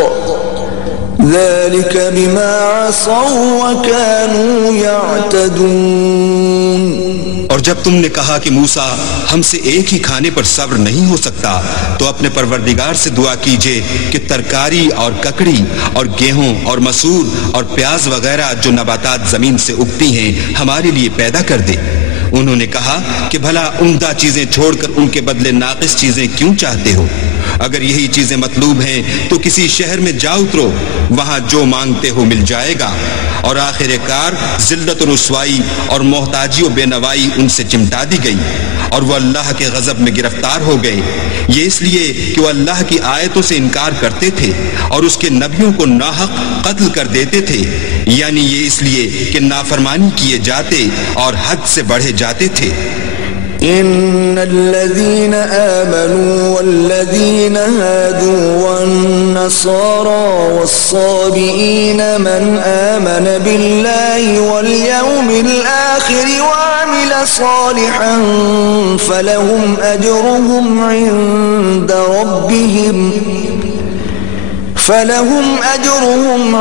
ذلك بما عصوا وكانوا يعتدون۔ اور جب تم نے کہا کہ موسیٰ ہم سے ایک ہی کھانے پر صبر نہیں ہو سکتا تو اپنے پروردگار سے دعا کیجئے کہ ترکاری اور ککڑی اور گیہوں اور مسور اور پیاز وغیرہ جو نباتات زمین سے اگتی ہیں ہمارے لیے پیدا کر دے۔ انہوں نے کہا کہ بھلا عمدہ چیزیں چھوڑ کر ان کے بدلے ناقص چیزیں کیوں چاہتے ہو؟ اگر یہی چیزیں مطلوب ہیں تو کسی شہر میں جا اترو، وہاں جو مانگتے ہو مل جائے گا۔ اور آخر کار ذلت و رسوائی اور محتاجی و بے نوائی ان سے چمٹا دی گئی اور وہ اللہ کے غضب میں گرفتار ہو گئے، یہ اس لیے کہ وہ اللہ کی آیتوں سے انکار کرتے تھے اور اس کے نبیوں کو ناحق قتل کر دیتے تھے، یعنی یہ اس لیے کہ نافرمانی کیے جاتے اور حد سے بڑھے جاتے تھے۔ إن الذين آمنوا والذين هادوا والنصارى والصابئين من آمن بالله واليوم الآخر وعمل صالحا فلهم أجرهم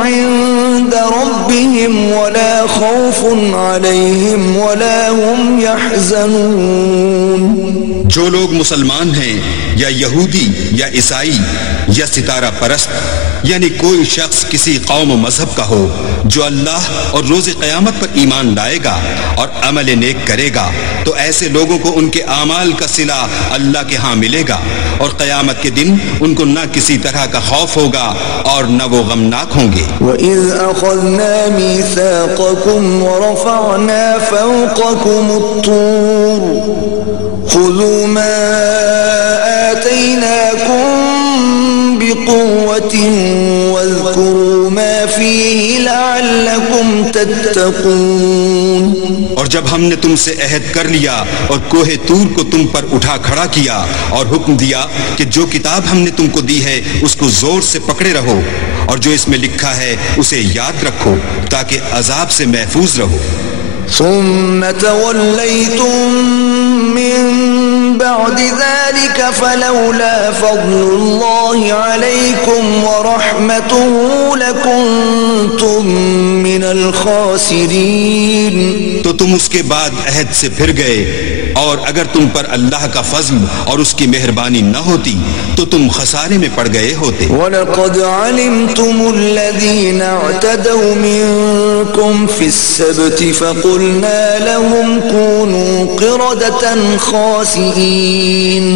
عند ربهم ولا خوف عليهم ولا هم يحزنون۔ جو لوگ مسلمان ہیں یا یہودی یا عیسائی یا ستارہ پرست، یعنی کوئی شخص کسی قوم و مذہب کا ہو، جو اللہ اور روز قیامت پر ایمان لائے گا اور عمل نیک کرے گا تو ایسے لوگوں کو ان کے اعمال کا صلہ اللہ کے ہاں ملے گا، اور قیامت کے دن ان کو نہ کسی طرح کا خوف ہوگا اور نہ وہ غمناک ہوں گے۔ وَإِذْ أَخَذْنَا مِيثَاقَكُمْ وَرَفَعْنَا فَوْقَكُمُ الطُّورَ خُذُوا مَا آتَيْنَاكُمْ بِقُوَّةٍ وَاذْكُرُوا مَا فِيهِ لَعَلَّكُمْ تَتَّقُونَ۔ اور جب ہم نے تم سے عہد کر لیا اور کوہ طور کو تم پر اٹھا کھڑا کیا اور حکم دیا کہ جو کتاب ہم نے تم کو دی ہے اس کو زور سے پکڑے رہو، اور جو اس میں لکھا ہے اسے یاد رکھو تاکہ عذاب سے محفوظ رہو۔ ثم توليتم من بعد ذلك فلولا فضل الله عليكم ورحمته لكنتم من الخاسرين۔ تو تم اس کے بعد عہد سے پھر گئے، اور اگر تم پر اللہ کا فضل اور اس کی مہربانی نہ ہوتی تو تم خسارے میں پڑ گئے ہوتے۔ وَلَقَدْ عَلِمْتُمُ الَّذِينَ اعْتَدَوْا مِنكُمْ فِي السَّبْتِ فَقُلْنَا لَهُمْ كُونُوا قِرَدَةً خَاسِئِينَ۔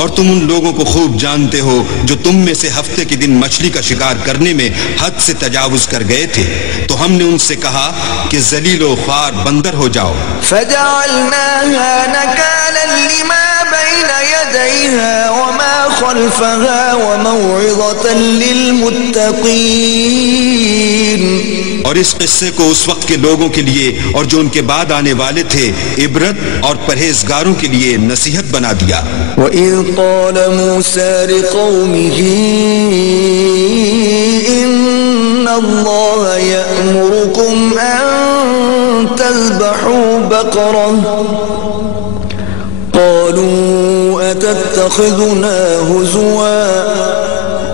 اور تم ان لوگوں کو خوب جانتے ہو جو تم میں سے ہفتے کے دن مچھلی کا شکار کرنے میں حد سے تجاوز کر گئے تھے، تو ہم نے ان سے کہا کہ ذلیل و خوار بندر ہو جاؤ۔ فَجَعَلْنَاهَا نَكَالًا لِمَا بَيْنَ يَدَيْهَا وَمَا خَلْفَهَا وَمَوْعِظَةً لِلْمُتَّقِينَ۔ اور اس قصے کو اس وقت کے لوگوں کے لیے اور جو ان کے بعد آنے والے تھے عبرت اور پرہیزگاروں کے لیے نصیحت بنا دیا۔ وَإِذْ قَالَ مُوسَى لِقَوْمِهِ إِنَّ اللَّهَ يَأْمُرُكُمْ أَن تَذْبَحُوا بَقَرَةً قَالُوا أَتَتَّخِذُنَا هُزُوًا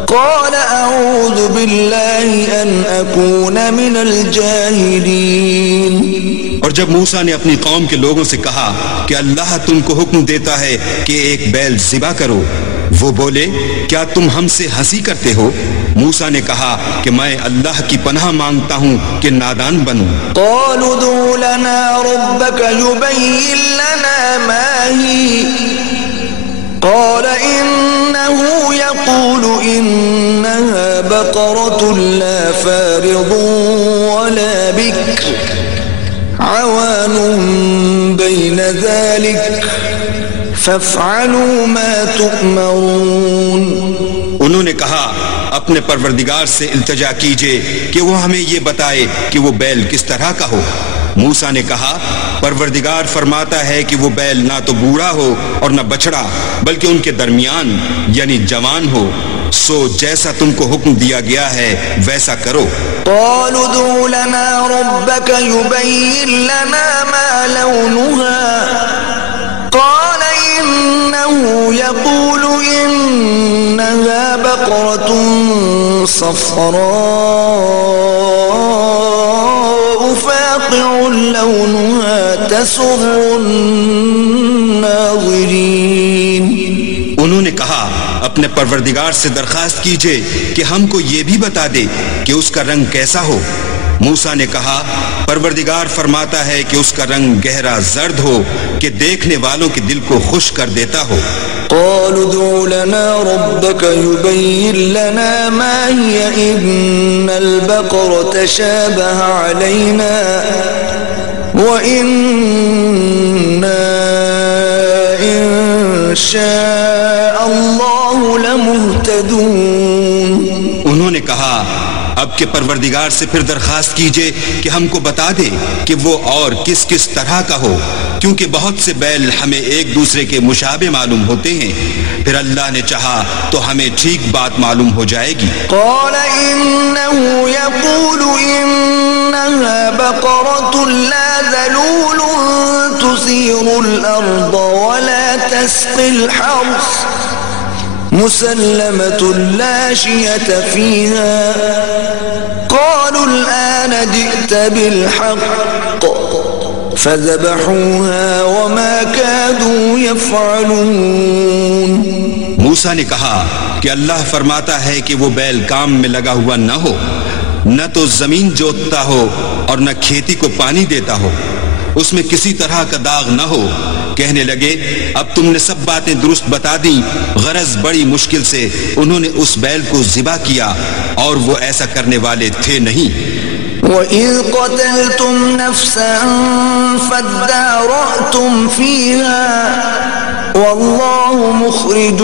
قَالَ أَعُوذُ بِاللَّهِ أَنْ أَكُونَ مِنَ الْجَاهِلِينَ۔ اور جب موسیٰ نے اپنی قوم کے لوگوں سے کہا کہ اللہ تم کو حکم دیتا ہے کہ ایک بیل ذبح کرو، وہ بولے کیا تم ہم سے ہنسی کرتے ہو؟ موسیٰ نے کہا کہ میں اللہ کی پناہ مانگتا ہوں کہ نادان بنوں۔ قالوا ادع لنا ربك يبين لنا ما هي قال إنه يقول إنها بقرة لا فارض ولا بكر عوان بين ذلك فافعلوا ما تؤمرون۔ انہوں نے کہا اپنے پروردگار سے التجا کیجئے کہ وہ ہمیں یہ بتائے کہ وہ بیل کس طرح کا ہو۔ موسیٰ نے کہا پروردگار فرماتا ہے کہ وہ بیل نہ تو بوڑھا ہو اور نہ بچڑا بلکہ ان کے درمیان یعنی جوان ہو، سو جیسا تم کو حکم دیا گیا ہے ویسا کرو۔ قالوا ادع لنا ربك يبين لنا ما لونها قال إنه يقول إنها بقرة صفراء تسر الناظرين. انہوں نے کہا اپنے پروردگار سے درخواست کیجئے کہ ہم کو یہ بھی بتا دے کہ اس کا رنگ کیسا ہو. موسیٰ نے کہا پروردگار فرماتا ہے کہ اس کا رنگ گہرا زرد ہو کہ دیکھنے والوں کے دل کو خوش کر دیتا ہو. قالوا ادع لنا ربك يبين لنا ما هي إن البقرة تشابه علينا وإنا إن شاء الله لمهتدون. انہوں نے کہا اب کے پروردگار سے پھر درخواست کیجئے کہ ہم کو بتا دے کہ وہ اور کس کس طرح کا ہو، کیونکہ بہت سے بیل ہمیں ایک دوسرے کے مشابہ معلوم ہوتے ہیں، پھر اللہ نے چاہا تو ہمیں ٹھیک بات معلوم ہو جائے گی. قال إنه يقول إنها بقرة لا ذلول تثير الأرض ولا تسقي الحرث مسلمة لا شية فيها. قالوا الآن جئت بالحق فذبحوها وما كادوا يفعلون. موسیٰ نے کہا کہ اللہ فرماتا ہے کہ وہ بیل کام میں لگا ہوا نہ ہو، نہ تو زمین جوتتا ہو اور نہ کھیتی کو پانی دیتا ہو، اس میں کسی طرح کا داغ نہ ہو. کہنے لگے اب تم نے سب باتیں درست بتا دیں، غرض بڑی مشکل سے انہوں نے اس بیل کو ذبح کیا اور وہ ایسا کرنے والے تھے نہیں. وَإِذْ قَتَلْتُمْ نَفْسًا فَادَّارَأْتُمْ فِيهَا وَاللَّهُ مُخْرِجٌ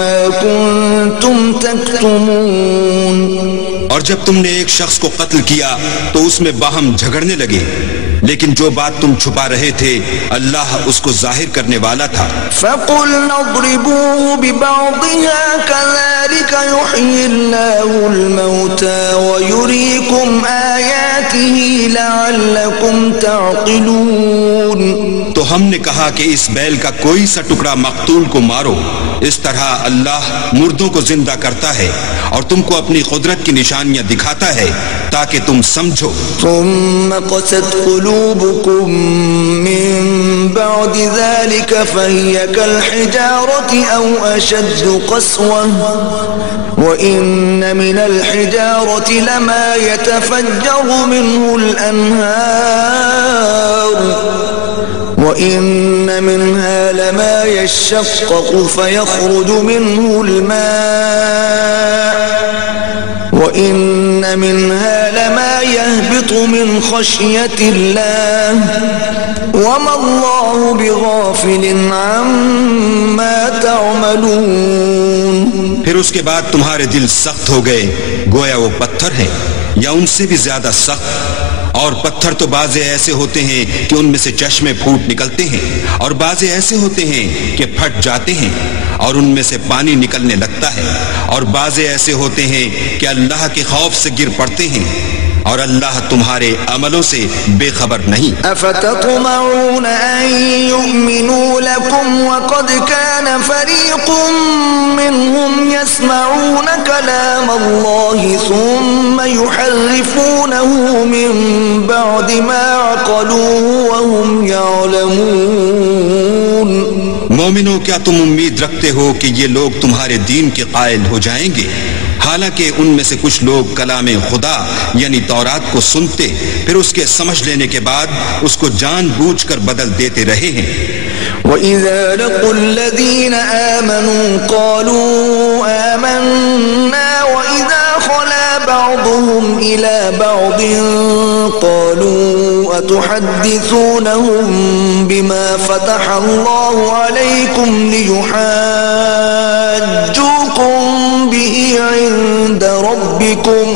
مَا كُنْتُمْ تَكْتُمُونَ. اور جب تم نے ایک شخص کو قتل کیا تو اس میں باہم جھگڑنے لگے، لیکن جو بات تم چھپا رہے تھے اللہ اس کو ظاہر کرنے والا تھا. فَقُلْنَا اضْرِبُوهُ بِبَعْضِهَا كَذَلِكَ يُحْيِي اللَّهُ الْمَوْتَى وَيُرِيكُمْ آيَاتِهِ لَعَلَّكُمْ تَعْقِلُونَ. تو ہم نے کہا کہ اس بیل کا کوئی سا ٹکڑا مقتول کو مارو، اس طرح اللہ مردوں کو زندہ کرتا ہے اور تم کو اپنی قدرت کی نشانیاں دکھاتا ہے تاکہ تم سمجھو. ثم قست قلوبكم من بعد ذلك فهي كالحجارة أو أشد قسوة وإن من الحجارة لما يتفجر منه الأنهار وإن منها لما يشقق فيخرج منه الماء وإن منها لما يهبط من خشية الله وما الله بغافل عما تعملون. پھر اس کے بعد تمہارے دل سخت ہو گئے گویا وہ پتھر ہیں یا ان سے بھی زیادہ سخت. اور پتھر تو بعضے ایسے ہوتے ہیں کہ ان میں سے چشمے پھوٹ نکلتے ہیں اور بعضے ایسے ہوتے ہیں کہ پھٹ جاتے ہیں اور ان میں سے پانی نکلنے لگتا ہے اور بعضے ایسے ہوتے ہیں کہ اللہ کے خوف سے گر پڑتے ہیں اور اللہ تمہارے عملوں سے بے خبر نہیں. افتطمعون ان يؤمنوا لكم وقد كان فريق منهم يسمعون كلام الله ثم يحرفونه من بعد ما عقلوه وهم يعلمون. مومنوں کیا تم امید رکھتے ہو کہ یہ لوگ تمہارے دین کے قائل ہو جائیں گے حالانکہ ان میں سے کچھ لوگ کلام خدا یعنی تورات کو سنتے پھر اس کے سمجھ لینے کے بعد اس کو جان بوجھ کر بدل دیتے رہے ہیں. وَإِذَا لَقُوا الَّذِينَ آمَنُوا قَالُوا آمَنَّا وَإِذَا خَلَا بَعْضُهُمْ إِلَى بَعْضٍ قَالُوا أَتُحَدِّثُونَهُم بِمَا فَتَحَ اللَّهُ عَلَيْكُمْ لِيُحَاجُّوكُم بِهِ عِندَ رَبِّكُمْ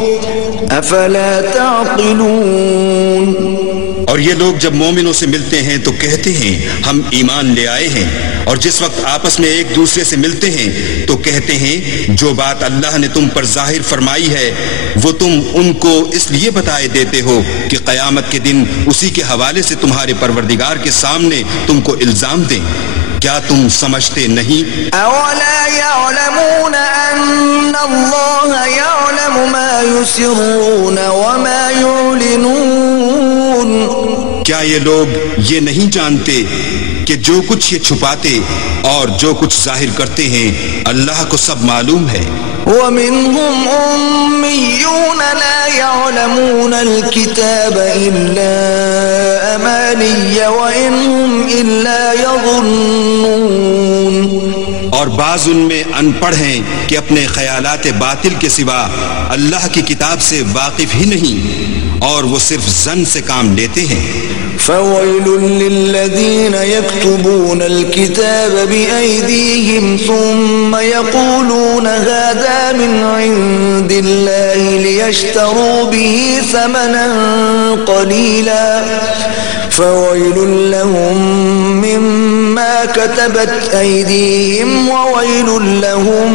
أَفَلَا تَعْقِلُونَ. اور یہ لوگ جب مومنوں سے ملتے ہیں تو کہتے ہیں ہم ایمان لے آئے ہیں اور جس وقت آپس میں ایک دوسرے سے ملتے ہیں تو کہتے ہیں جو بات اللہ نے تم پر ظاہر فرمائی ہے وہ تم ان کو اس لیے بتائے دیتے ہو کہ قیامت کے دن اسی کے حوالے سے تمہارے پروردگار کے سامنے تم کو الزام دیں. کیا تم سمجھتے نہیں؟ اولا يعلمون ان اللہ يعلم ما يسرون وما يعلنون کیا یہ لوگ یہ نہیں جانتے کہ جو کچھ یہ چھپاتے اور جو کچھ ظاہر کرتے ہیں اللہ کو سب معلوم ہے؟ وَمِنْهُمْ أُمِّيُّونَ لَا يَعْلَمُونَ الْكِتَابَ إِلَّا أَمَانِيَّ وَإِنْ هُمْ إِلَّا يَظُنُّونَ، اور بعض ان میں ان پڑھ ہیں کہ اپنے خیالات باطل کے سوا اللہ کی کتاب سے واقف ہی نہیں، اور وہ صرف ظن سے کام لیتے ہیں۔ فَوَيْلٌ لِّلَّذِينَ يَكْتُبُونَ الْكِتَابَ بِأَيْدِيهِمْ ثُمَّ يَقُولُونَ هَذَا مِنْ عِندِ اللَّهِ لِيَشْتَرُوا بِهِ ثَمَنًا قَلِيلًا فَوَيْلٌ لَّهُم مِّمَّا كَتَبَتْ أَيْدِيهِمْ وَوَيْلٌ لَّهُم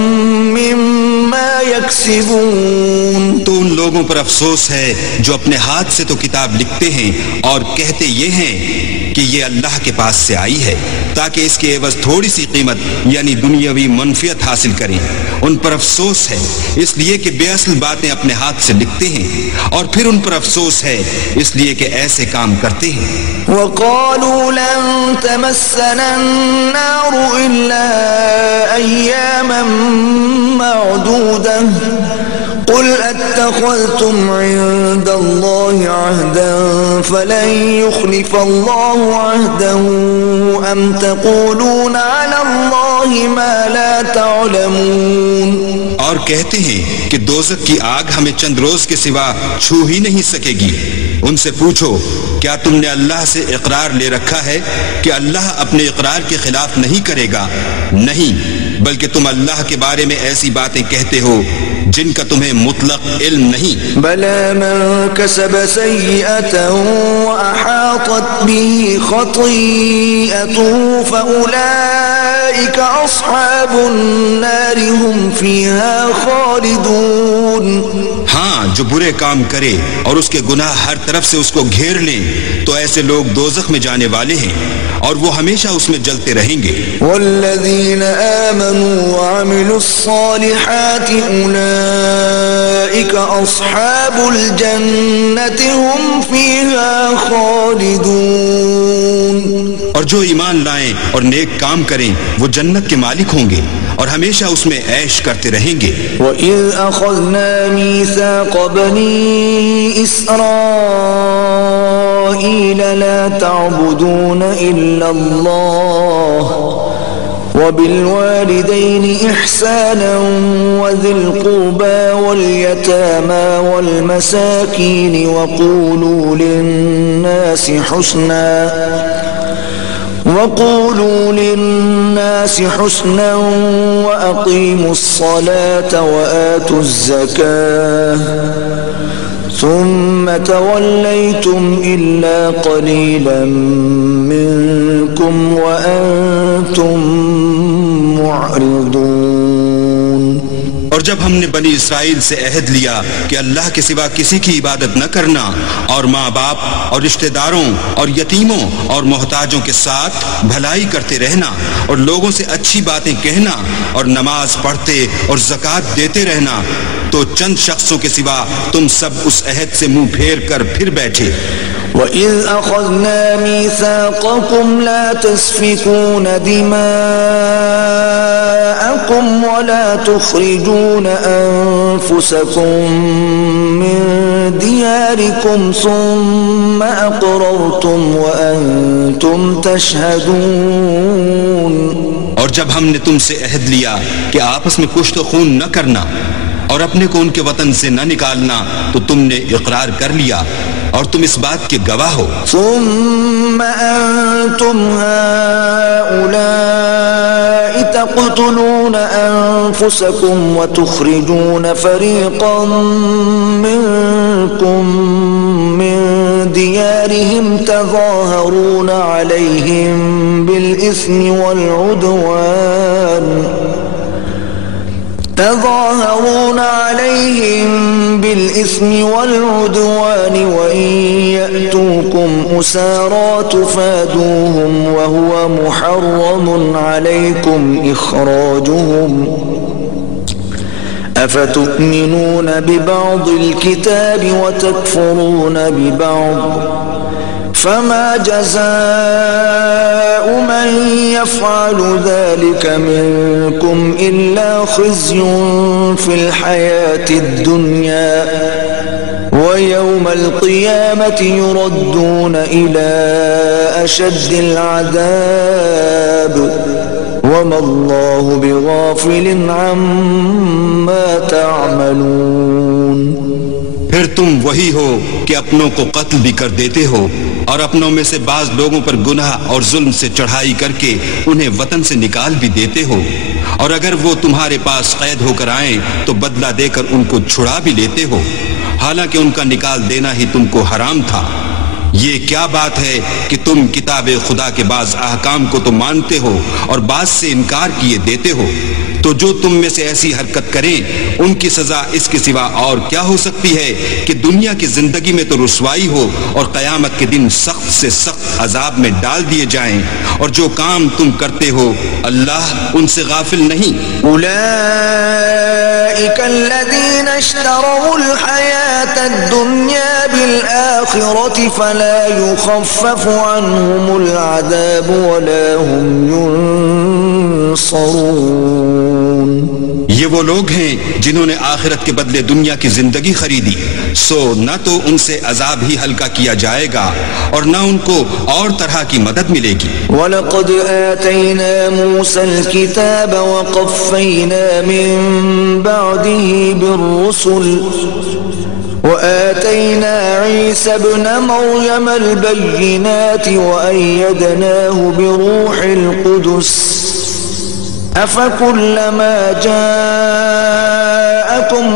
مِّمَّا يَكْسِبُونَ۔ تو ان لوگوں پر افسوس ہے جو اپنے ہاتھ سے تو کتاب لکھتے ہیں اور کہتے یہ ہیں کہ یہ اللہ کے پاس سے آئی ہے تاکہ اس کے عوض تھوڑی سی قیمت یعنی دنیاوی منفعت حاصل کریں۔ ان پر افسوس ہے اس لیے کہ بے اصل باتیں اپنے ہاتھ سے لکھتے ہیں، اور پھر ان پر افسوس ہے اس لیے کہ ایسے کام کرتے ہیں۔ وَقَالُوا لَن تَمَسَّنَا النَّارُ إِلَّا أَيَّامًا مَّعْدُودَةً قُلْ أَتَّخَذْتُمْ عِندَ اللَّهِ عَهْدًا فَلَن يُخْلِفَ اللَّهُ عَهْدَهُ أَمْ تَقُولُونَ عَلَى اللَّهِ مَا لَا تَعْلَمُونَ۔ اور کہتے ہیں کہ دوزخ کی آگ ہمیں چند روز کے سوا چھو ہی نہیں سکے گی۔ ان سے پوچھو کیا تم نے اللہ سے اقرار لے رکھا ہے کہ اللہ اپنے اقرار کے خلاف نہیں کرے گا؟ نہیں، بلکہ تم اللہ کے بارے میں ایسی باتیں کہتے ہو جن کا تمہیں مطلق علم نہیں۔ بَلَى مَن كَسَبَ سَيِّئَةً وَأَحَاطَتْ بِهِ خَطِيئَتُهُ فَأُولَئِكَ أَصْحَابُ النَّارِ هُمْ فِيهَا خَالِدُونَ۔ ہاں، جو برے کام کرے اور اس کے گناہ ہر طرف سے اس کو گھیر لیں تو ایسے لوگ دوزخ میں جانے والے ہیں اور وہ ہمیشہ اس میں جلتے رہیں گے۔ وَالَّذِينَ آمَنُوا وَعَمِلُوا الصَّالِحَاتِ أُولَئِكَ أَصْحَابُ الْجَنَّةِ هُمْ فِيهَا خَالِدُونَ۔ اور جو ایمان لائیں اور نیک کام کریں وہ جنت کے مالک ہوں گے اور ہمیشہ اس میں عیش کرتے رہیں گے۔ وَإِذْ أَخَذْنَا مِيثَاقَ بَنِي إِسْرَائِيلَ لَا تَعْبُدُونَ إِلَّا اللَّهَ وَبِالْوَالِدَيْنِ إِحْسَانًا وَذِي الْقُرْبَى وَالْيَتَامَى وَالْمَسَاكِينِ وَقُولُوا لِلنَّاسِ حُسْنًا وَأَقِيمُوا الصَّلَاةَ وَآتُوا الزَّكَاةَ ثُمَّ تَوَلَّيْتُمْ إِلَّا قَلِيلًا مِّنكُمْ وَأَنتُمْ معرضون۔ اور جب ہم نے بنی اسرائیل سے عہد لیا کہ اللہ کے سوا کسی کی عبادت نہ کرنا اور ماں باپ اور رشتہ داروں اور یتیموں اور محتاجوں کے ساتھ بھلائی کرتے رہنا اور لوگوں سے اچھی باتیں کہنا اور نماز پڑھتے اور زکوٰۃ دیتے رہنا، تو چند شخصوں کے سوا تم سب اس عہد سے منہ پھیر کر پھر بیٹھے۔ وَإِذْ أَخَذْنَا مِيثَاقَكُمْ لَا تَسْفِكُونَ دِمَاءَكُمْ وَلَا تُخْرِجُونَ أَنفُسَكُمْ مِنْ دِيَارِكُمْ ثُمَّ أَقْرَرْتُمْ وَأَنْتُمْ تَشْهَدُونَ۔ اور جب ہم نے تم سے عہد لیا کہ آپس میں کشت و خون نہ کرنا اور اپنے کو ان کے وطن سے نہ نکالنا تو تم نے اقرار کر لیا اور تم اس بات کے گواہ ہو۔ ثم أنتم هؤلاء تقتلون أنفسكم وتخرجون فريقا منكم من ديارهم تظاهرون عليهم بالإثم والعدوان وإن يأتوكم أسارى تفادوهم وهو محرم عليكم إخراجهم أفتؤمنون ببعض الكتاب وتكفرون ببعض فما جزاء من يفعل ذلك منكم إلا خزي في الحياة الدنيا ويوم القيامة يردون إلى أشد العذاب وما الله بغافل عما تعملون. پھر تم وہی ہو کہ اپنوں کو قتل بھی کر دیتے ہو اور اپنوں میں سے بعض لوگوں پر گناہ اور ظلم سے چڑھائی کر کے انہیں وطن سے نکال بھی دیتے ہو، اور اگر وہ تمہارے پاس قید ہو کر آئیں تو بدلہ دے کر ان کو چھڑا بھی لیتے ہو، حالانکہ ان کا نکال دینا ہی تم کو حرام تھا. یہ کیا بات ہے کہ تم کتاب خدا کے بعض احکام کو تو مانتے ہو اور بعض سے انکار کیے دیتے ہو؟ تو جو تم میں سے ایسی حرکت کریں ان کی سزا اس کے سوا اور کیا ہو سکتی ہے کہ دنیا کی زندگی میں تو رسوائی ہو اور قیامت کے دن سخت سے سخت عذاب میں ڈال دیے جائیں، اور جو کام تم کرتے ہو اللہ ان سے غافل نہیں. اولئک الذین اشتروا الحیاة الدنیا بالآخرة فلا يخفف عنهم العذاب ولا هم ينصرون. یہ وہ لوگ ہیں جنہوں نے آخرت کے بدلے دنیا کی زندگی خریدی، سو نہ تو ان سے عذاب ہی ہلکا کیا جائے گا اور نہ ان کو اور طرح کی مدد ملے گی. وَلَقَدْ آتَيْنَا مُوسَى الْكِتَابَ وَقَفَّيْنَا مِن بَعْدِهِ بِالرُّسُلِ وآتينا عيسى ابن مريم البينات وأيدناه بروح القدس أفكلما جاءكم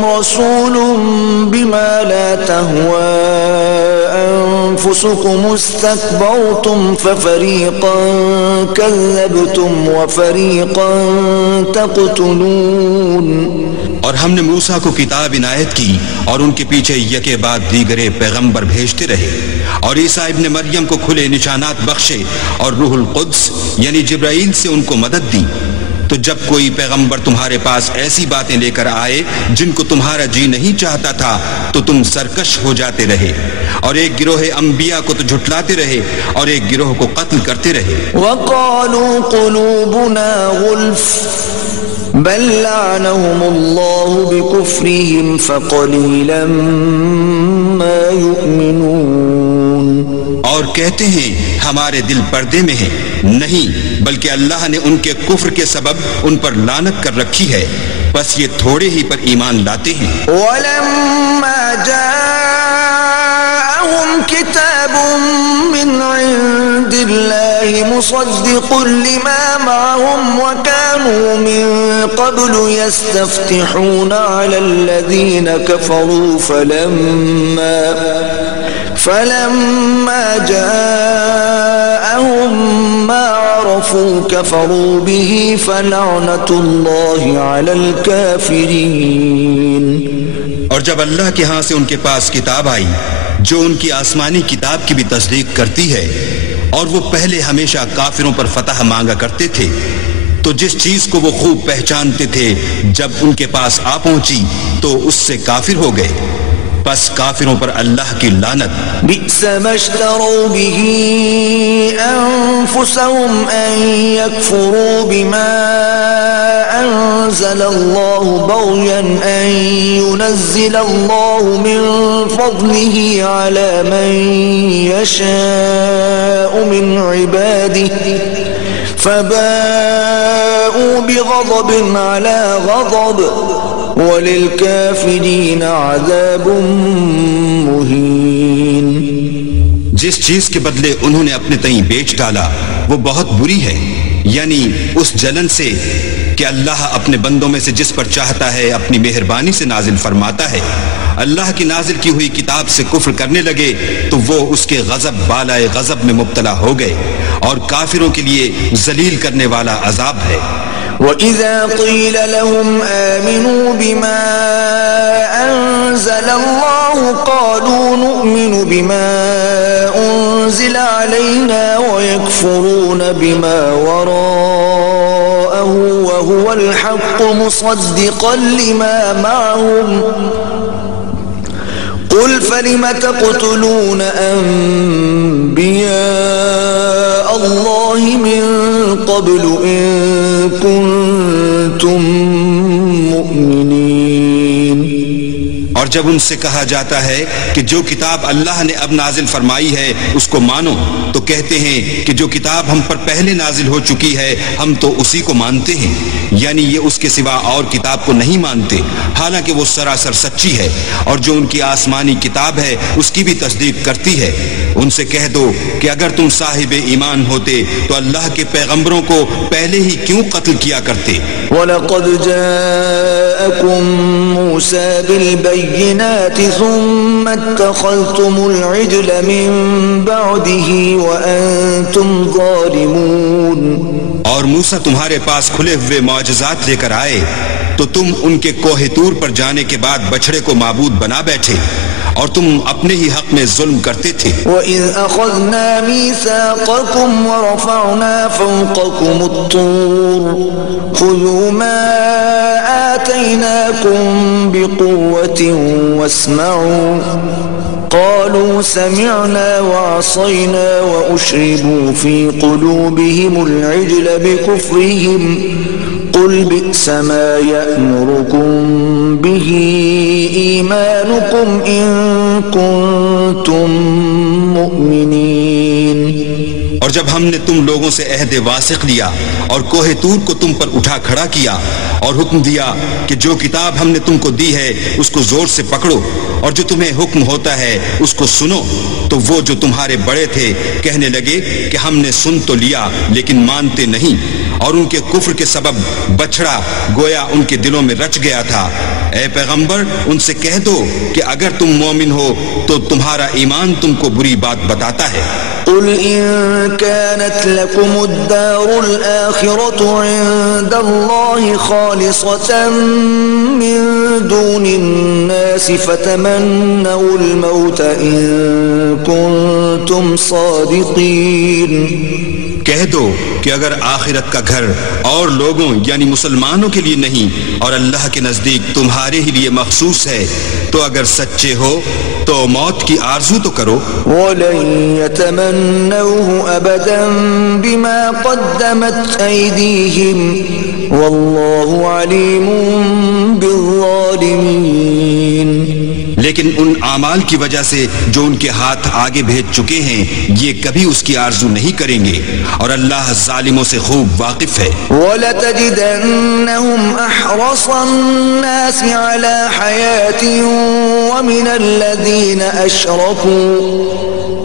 رسول بما لا تهوى أنفسكم استكبرتم ففريقا كذبتم وفريقا تقتلون. اور ہم نے موسیٰ کو کتاب عنایت کی اور ان کے پیچھے یکے بعد دیگرے پیغمبر بھیجتے رہے، اور عیسیٰ ابن مریم کو کھلے نشانات بخشے اور روح القدس یعنی جبرائیل سے ان کو مدد دی. تو جب کوئی پیغمبر تمہارے پاس ایسی باتیں لے کر آئے جن کو تمہارا جی نہیں چاہتا تھا تو تم سرکش ہو جاتے رہے، اور ایک گروہ انبیاء کو تو جھٹلاتے رہے اور ایک گروہ کو قتل کرتے رہے. وَقَالُوا قُلُوبُنَا غُلْفٌ بل لعنهم الله بكفرهم فقليلا ما يؤمنون. اور کہتے ہیں ہمارے دل پردے میں ہیں، نہیں بلکہ اللہ نے ان کے کفر کے سبب ان پر لعنت کر رکھی ہے، بس یہ تھوڑے ہی پر ایمان لاتے ہیں. ولما جاءهم كتاب من عند الله مصدق لما معهم وكانوا من قبل يستفتحون على الذين كفروا فلما جاءهم ما عرفوا كفروا به فلعنة الله على الكافرين. اور جب اللہ کے ہاں سے ان کے پاس کتاب آئی جو ان کی آسمانی کتاب کی بھی تصدیق کرتی ہے، اور وہ پہلے ہمیشہ کافروں پر فتح مانگا کرتے تھے، تو جس چیز کو وہ خوب پہچانتے تھے جب ان کے پاس آ پہنچی تو اس سے کافر ہو گئے، پس کافروں پر اللہ کی لعنت. بئس ما اشتروا به انفسهم ان يكفروا بما انزل الله بغيا ان ينزل الله من فضله على من يشاء من عباده فباءوا بغضب على غضب وَلِلْكَافِرِينَ عَذَابٌ مُهِينٌ. جس چیز کے بدلے انہوں نے اپنے تئیں بیچ ڈالا وہ بہت بری ہے، یعنی اس جلن سے کہ اللہ اپنے بندوں میں سے جس پر چاہتا ہے اپنی مہربانی سے نازل فرماتا ہے. اللہ کی نازل کی ہوئی کتاب سے کفر کرنے لگے تو وہ اس کے غضب بالائے غضب میں مبتلا ہو گئے، اور کافروں کے لیے ذلیل کرنے والا عذاب ہے. وَإِذَا قِيلَ لَهُمْ آمِنُوا بِمَا أَنزَلَ اللَّهُ قَالُوا نُؤْمِنُ بِمَا أُنزِلَ عَلَيْنَا وَيَكْفُرُونَ بِمَا وَرَاءَهُ وَهُوَ الْحَقُّ مُصَدِّقًا لِمَا مَعَهُمْ قل فلم تقتلون أنبياء الله من قبل إن كنتم مؤمنين. اور جب ان سے کہا جاتا ہے کہ جو کتاب اللہ نے اب نازل فرمائی ہے اس کو مانو تو کہتے ہیں کہ جو کتاب ہم پر پہلے نازل ہو چکی ہے ہم تو اسی کو مانتے ہیں، یعنی یہ اس کے سوا اور کتاب کو نہیں مانتے، حالانکہ وہ سراسر سچی ہے، اور جو ان کی آسمانی کتاب ہے اس کی بھی تصدیق کرتی ہے. ان سے کہہ دو کہ اگر تم صاحب ایمان ہوتے تو اللہ کے پیغمبروں کو پہلے ہی کیوں قتل کیا کرتے. وَلَقَدْ جَاءَكُم مُوسَى بِالْبَيِّنَاتِ ثُمَّ اتَّخَذْتُمُ الْعِجْلَ مِن بَعْدِهِ وَأَنْتُمْ ظَالِمُونَ. اور موسیٰ تمہارے پاس کھلے ہوئے معجزات لے کر آئے تو تم ان کے کوہ طور پر جانے کے بعد بچڑے کو معبود بنا بیٹھے اور تم اپنے ہی حق میں ظلم کرتے تھے. وَإِذْ أَخَذْنَا مِيثَاقَكُمْ وَرَفَعْنَا فَوْقَكُمُ الطُّورَ خُذُوا مَا آتَيْنَاكُمْ بِقُوَّةٍ وَاسْمَعُوا قالوا سمعنا وعصينا وأشربوا في قلوبهم العجل بكفرهم قل بئس ما يأمركم به إيمانكم إن كنتم مؤمنين. اور جب ہم نے تم لوگوں سے عہد واثق لیا اور کوہ طور کو تم پر اٹھا کھڑا کیا اور حکم دیا کہ جو کتاب ہم نے تم کو دی ہے اس کو زور سے پکڑو اور جو تمہیں حکم ہوتا ہے اس کو سنو، تو وہ جو تمہارے بڑے تھے کہنے لگے کہ ہم نے سن تو لیا لیکن مانتے نہیں، اور ان کے کفر کے سبب بچڑا گویا ان کے دلوں میں رچ گیا تھا. اے پیغمبر ان سے کہہ دو کہ اگر تم مومن ہو تو تمہارا ایمان تم کو بری بات بتاتا ہے. قل إن كانت لكم الدار الآخرة عند الله خالصة من دون الناس فتمنوا الموت إن كنتم صادقين. کہہ دو کہ اگر آخرت کا گھر اور لوگوں یعنی مسلمانوں کے لیے نہیں اور اللہ کے نزدیک تمہارے ہی لیے مخصوص ہے تو اگر سچے ہو تو موت کی آرزو تو کرو. وَلَن يَتَمَنَّوْهُ أَبَدًا بِمَا قَدَّمَتْ أَيْدِيهِمْ وَاللَّهُ عَلِيمٌ بِالظَّالِمِينَ. لیکن ان اعمال کی وجہ سے جو ان کے ہاتھ آگے بھیج چکے ہیں یہ کبھی اس کی آرزو نہیں کریں گے اور اللہ ظالموں سے خوب واقف ہے. وَلَتَجِدَنَّهُمْ أَحْرَصَ النَّاسِ عَلَى حَيَاةٍ وَمِنَ الَّذِينَ أَشْرَكُوا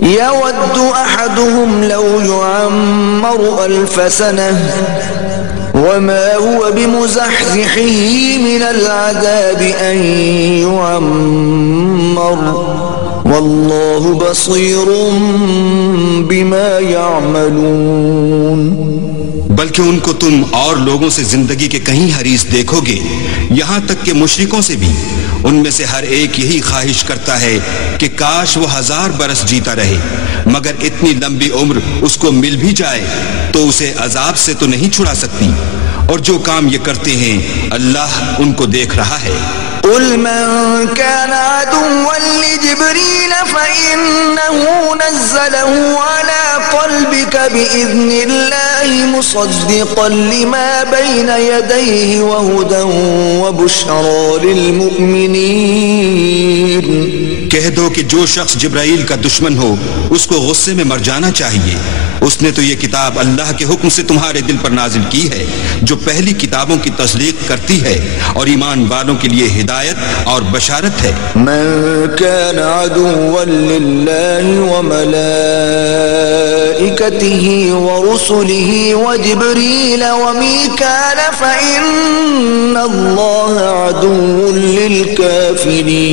يَوَدُّ أَحَدُهُمْ لَوْ يُعَمَّرُ أَلْفَ سَنَةٍ وما هو بمزحزحه من العذاب أن يعمر والله بصير بما يعملون. بلکہ ان کو تم اور لوگوں سے زندگی کے کہیں حریص دیکھو گے، یہاں تک کہ مشرکوں سے بھی. ان میں سے ہر ایک یہی خواہش کرتا ہے کہ کاش وہ 1000 برس جیتا رہے، مگر اتنی لمبی عمر اس کو مل بھی جائے تو اسے عذاب سے تو نہیں چھڑا سکتی، اور جو کام یہ کرتے ہیں اللہ ان کو دیکھ رہا ہے. قل من كان عدوا لجبريل فإنه نزله على قلبك بإذن الله مصدقا لما بين يديه وهدى وبشرى للمؤمنين. کہہ دو کہ جو شخص جبرائیل کا دشمن ہو اس کو غصے میں مر جانا چاہیے. اس نے تو یہ کتاب اللہ کے حکم سے تمہارے دل پر نازل کی ہے جو پہلی کتابوں کی تصدیق کرتی ہے اور ایمان والوں کے لیے ہدایت اور بشارت ہے. من كان عدوا لله وملائكته ورسله وجبريل وميكال فإن الله عدو للكافرين.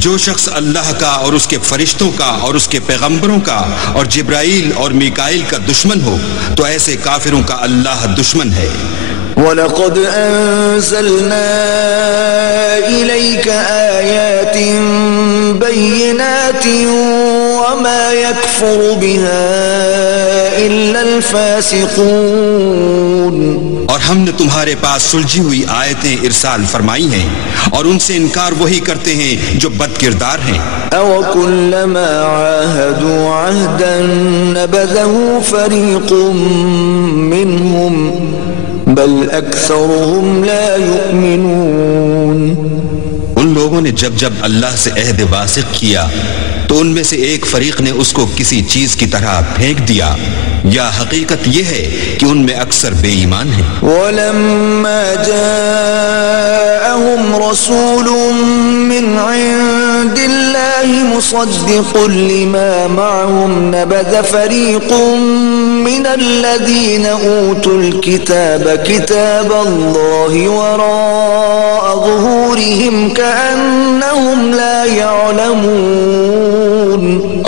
جو شخص اللہ کا اور اس کے فرشتوں کا اور اس کے پیغمبروں کا اور جبرائیل اور میکائیل کا دشمن ہو تو ایسے کافروں کا اللہ دشمن ہے. وَلَقَدْ أَنزَلْنَا إِلَيْكَ آيَاتٍ بَيِّنَاتٍ وَمَا يَكْفُرُ بِهَا إلا الفاسقون. اور ہم نے تمہارے پاس سلجھی ہوئی آیتیں ارسال فرمائی ہیں اور ان سے انکار وہی کرتے ہیں جو بد کردار ہیں. أَوَكُلَّمَا عَاهَدُوا عَهْدًا نَبَذَهُ فَرِيقٌ مِّنْهُمْ بَلْ أَكْثَرُهُمْ لَا يُؤْمِنُونَ. ان لوگوں نے جب جب اللہ سے عہد واثق کیا تو ان میں سے ایک فریق نے اس کو کسی چیز کی طرح پھینک دیا، یا حقیقت یہ ہے کہ ان میں اکثر بے ایمان ہیں. وَلَمَّا جَاءَهُمْ رَسُولٌ مِّنْ عِندِ اللَّهِ مُصَدِّقٌ لِمَا مَعَهُمْ نَبَذَ فَرِيقٌ مِّنَ الَّذِينَ أُوتُوا الْكِتَابَ كِتَابَ اللَّهِ وَرَاءَ ظُهُورِهِمْ كَأَنَّهُمْ لَا يَعْلَمُونَ.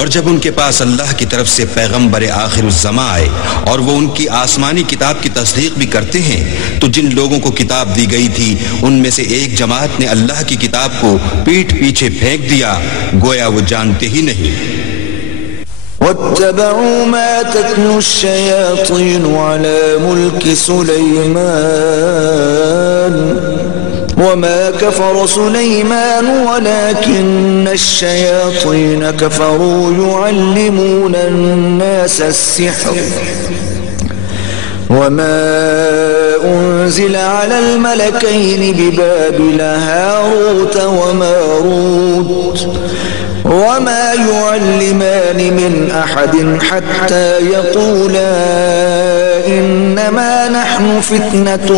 اور جب ان کے پاس اللہ کی طرف سے پیغمبر آخر الزماں آئے اور وہ ان کی آسمانی کتاب کی تصدیق بھی کرتے ہیں تو جن لوگوں کو کتاب دی گئی تھی ان میں سے ایک جماعت نے اللہ کی کتاب کو پیٹھ پیچھے پھینک دیا، گویا وہ جانتے ہی نہیں. وَاتَّبَعُوا مَا تَتْلُو الشَّيَاطِينُ عَلَى مُلْكِ سُلَيْمَانَ وَمَا كَفَرَ سُلَيْمَانُ وَلَكِنَّ الشَّيَاطِينَ كَفَرُوا يُعَلِّمُونَ النَّاسَ السِّحْرَ وَمَا أُنزِلَ عَلَى الْمَلَكَيْنِ بِبَابِلَ هَارُوتَ وَمَارُوتَ وَمَا يُعَلِّمَانِ مِنْ أَحَدٍ حَتَّى يَقُولَا إِنَّمَا نَحْنُ فِتْنَةٌ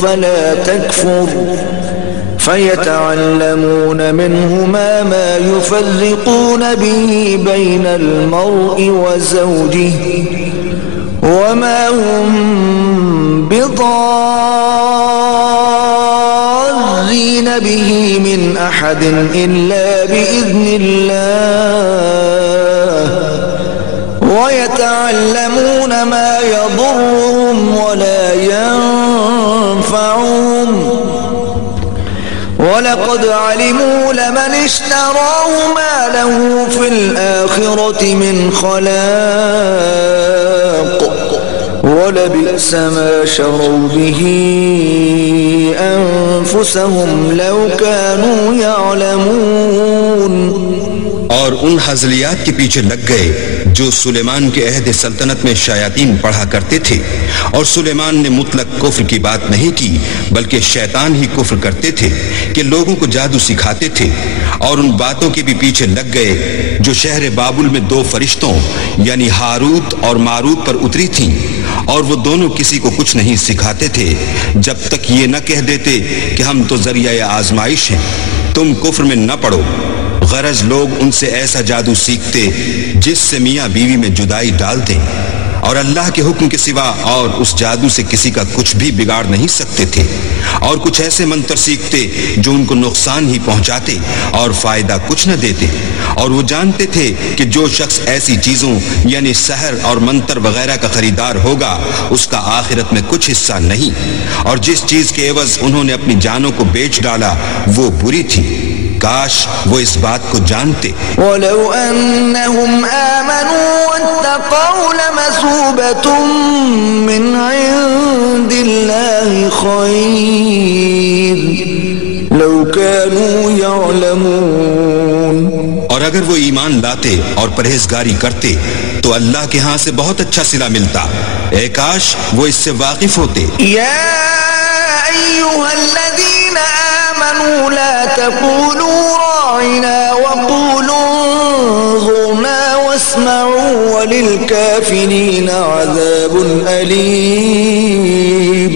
فَلَا تَكْفُرْ فَيَتَعَلَّمُونَ مِنْهُمَا مَا يُفَرِّقُونَ بِهِ بَيْنَ الْمَرْءِ وَزَوْجِهِ وَمَا هُمْ بِضَارِّينَ بِهِ مِنْ أَحَدٍ إِلَّا بِإِذْنِ اللَّهِ وَيَتَعَلَّمُونَ مَا يَضُرُّهُمْ وَلَا يَنفَعُهُمْ وَلَقَدْ عَلِمُوا لَمَنِ اشْتَرَاهُ مَا لَهُ فِي الْآخِرَةِ مِنْ خَلَاقٍ وَلَبِئْسَ مَا شَرَوْا بِهِ أَنفُسَهُمْ لَوْ كَانُوا يَعْلَمُونَ. اور ان حزلیات کے پیچھے لگ گئے جو سلیمان کے عہد سلطنت میں شیاطین پڑھا کرتے تھے، اور سلیمان نے مطلق کفر کی بات نہیں کی بلکہ شیطان ہی کفر کرتے تھے کہ لوگوں کو جادو سکھاتے تھے. اور ان باتوں کے بھی پیچھے لگ گئے جو شہر بابل میں دو فرشتوں یعنی ہاروت اور ماروت پر اتری تھیں، اور وہ دونوں کسی کو کچھ نہیں سکھاتے تھے جب تک یہ نہ کہہ دیتے کہ ہم تو ذریعہ آزمائش ہیں، تم کفر میں نہ پڑو. غرض لوگ ان سے ایسا جادو سیکھتے جس سے میاں بیوی میں جدائی ڈال دیں، اور اللہ کے حکم کے سوا اور اس جادو سے کسی کا کچھ بھی بگاڑ نہیں سکتے تھے. اور کچھ ایسے منتر سیکھتے جو ان کو نقصان ہی پہنچاتے اور فائدہ کچھ نہ دیتے. اور وہ جانتے تھے کہ جو شخص ایسی چیزوں یعنی سحر اور منتر وغیرہ کا خریدار ہوگا اس کا آخرت میں کچھ حصہ نہیں، اور جس چیز کے عوض انہوں نے اپنی جانوں کو بیچ ڈالا وہ بری تھی. کاش وہ اس بات کو جانتے. وَلَوْ أَنَّهُمْ آمَنُوا وَاتَّقَوْا لَمَثُوبَةٌ مِّنْ عِندِ اللَّهِ خَيْرٌ لَوْ كَانُوا يَعْلَمُونَ. اور اگر وہ ایمان لاتے اور پرہیزگاری کرتے تو اللہ کے ہاں سے بہت اچھا صلہ ملتا. اے کاش وہ اس سے واقف ہوتے. یا ایھا الذین آمنوا لا تقولوا راعنا وقولوا انظرنا واسمعوا وللکافرین عذاب علیم.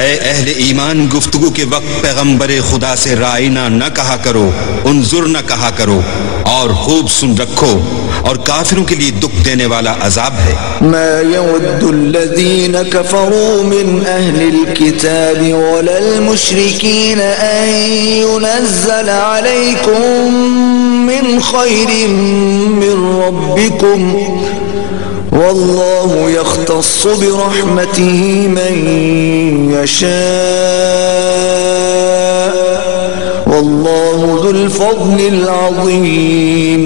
اے اہل ایمان، گفتگو کے وقت پیغمبر خدا سے رائنا نہ کہا کرو، انظر نہ کہا کرو، اور خوب سن رکھو، اور کافروں کے لیے دکھ دینے والا عذاب ہے. ما يود الذين كفروا من أهل الكتاب ولا المشركين أن ينزل عليكم من خير من ربكم والله يختص برحمته من يشاء واللہ ذو الفضل العظیم۔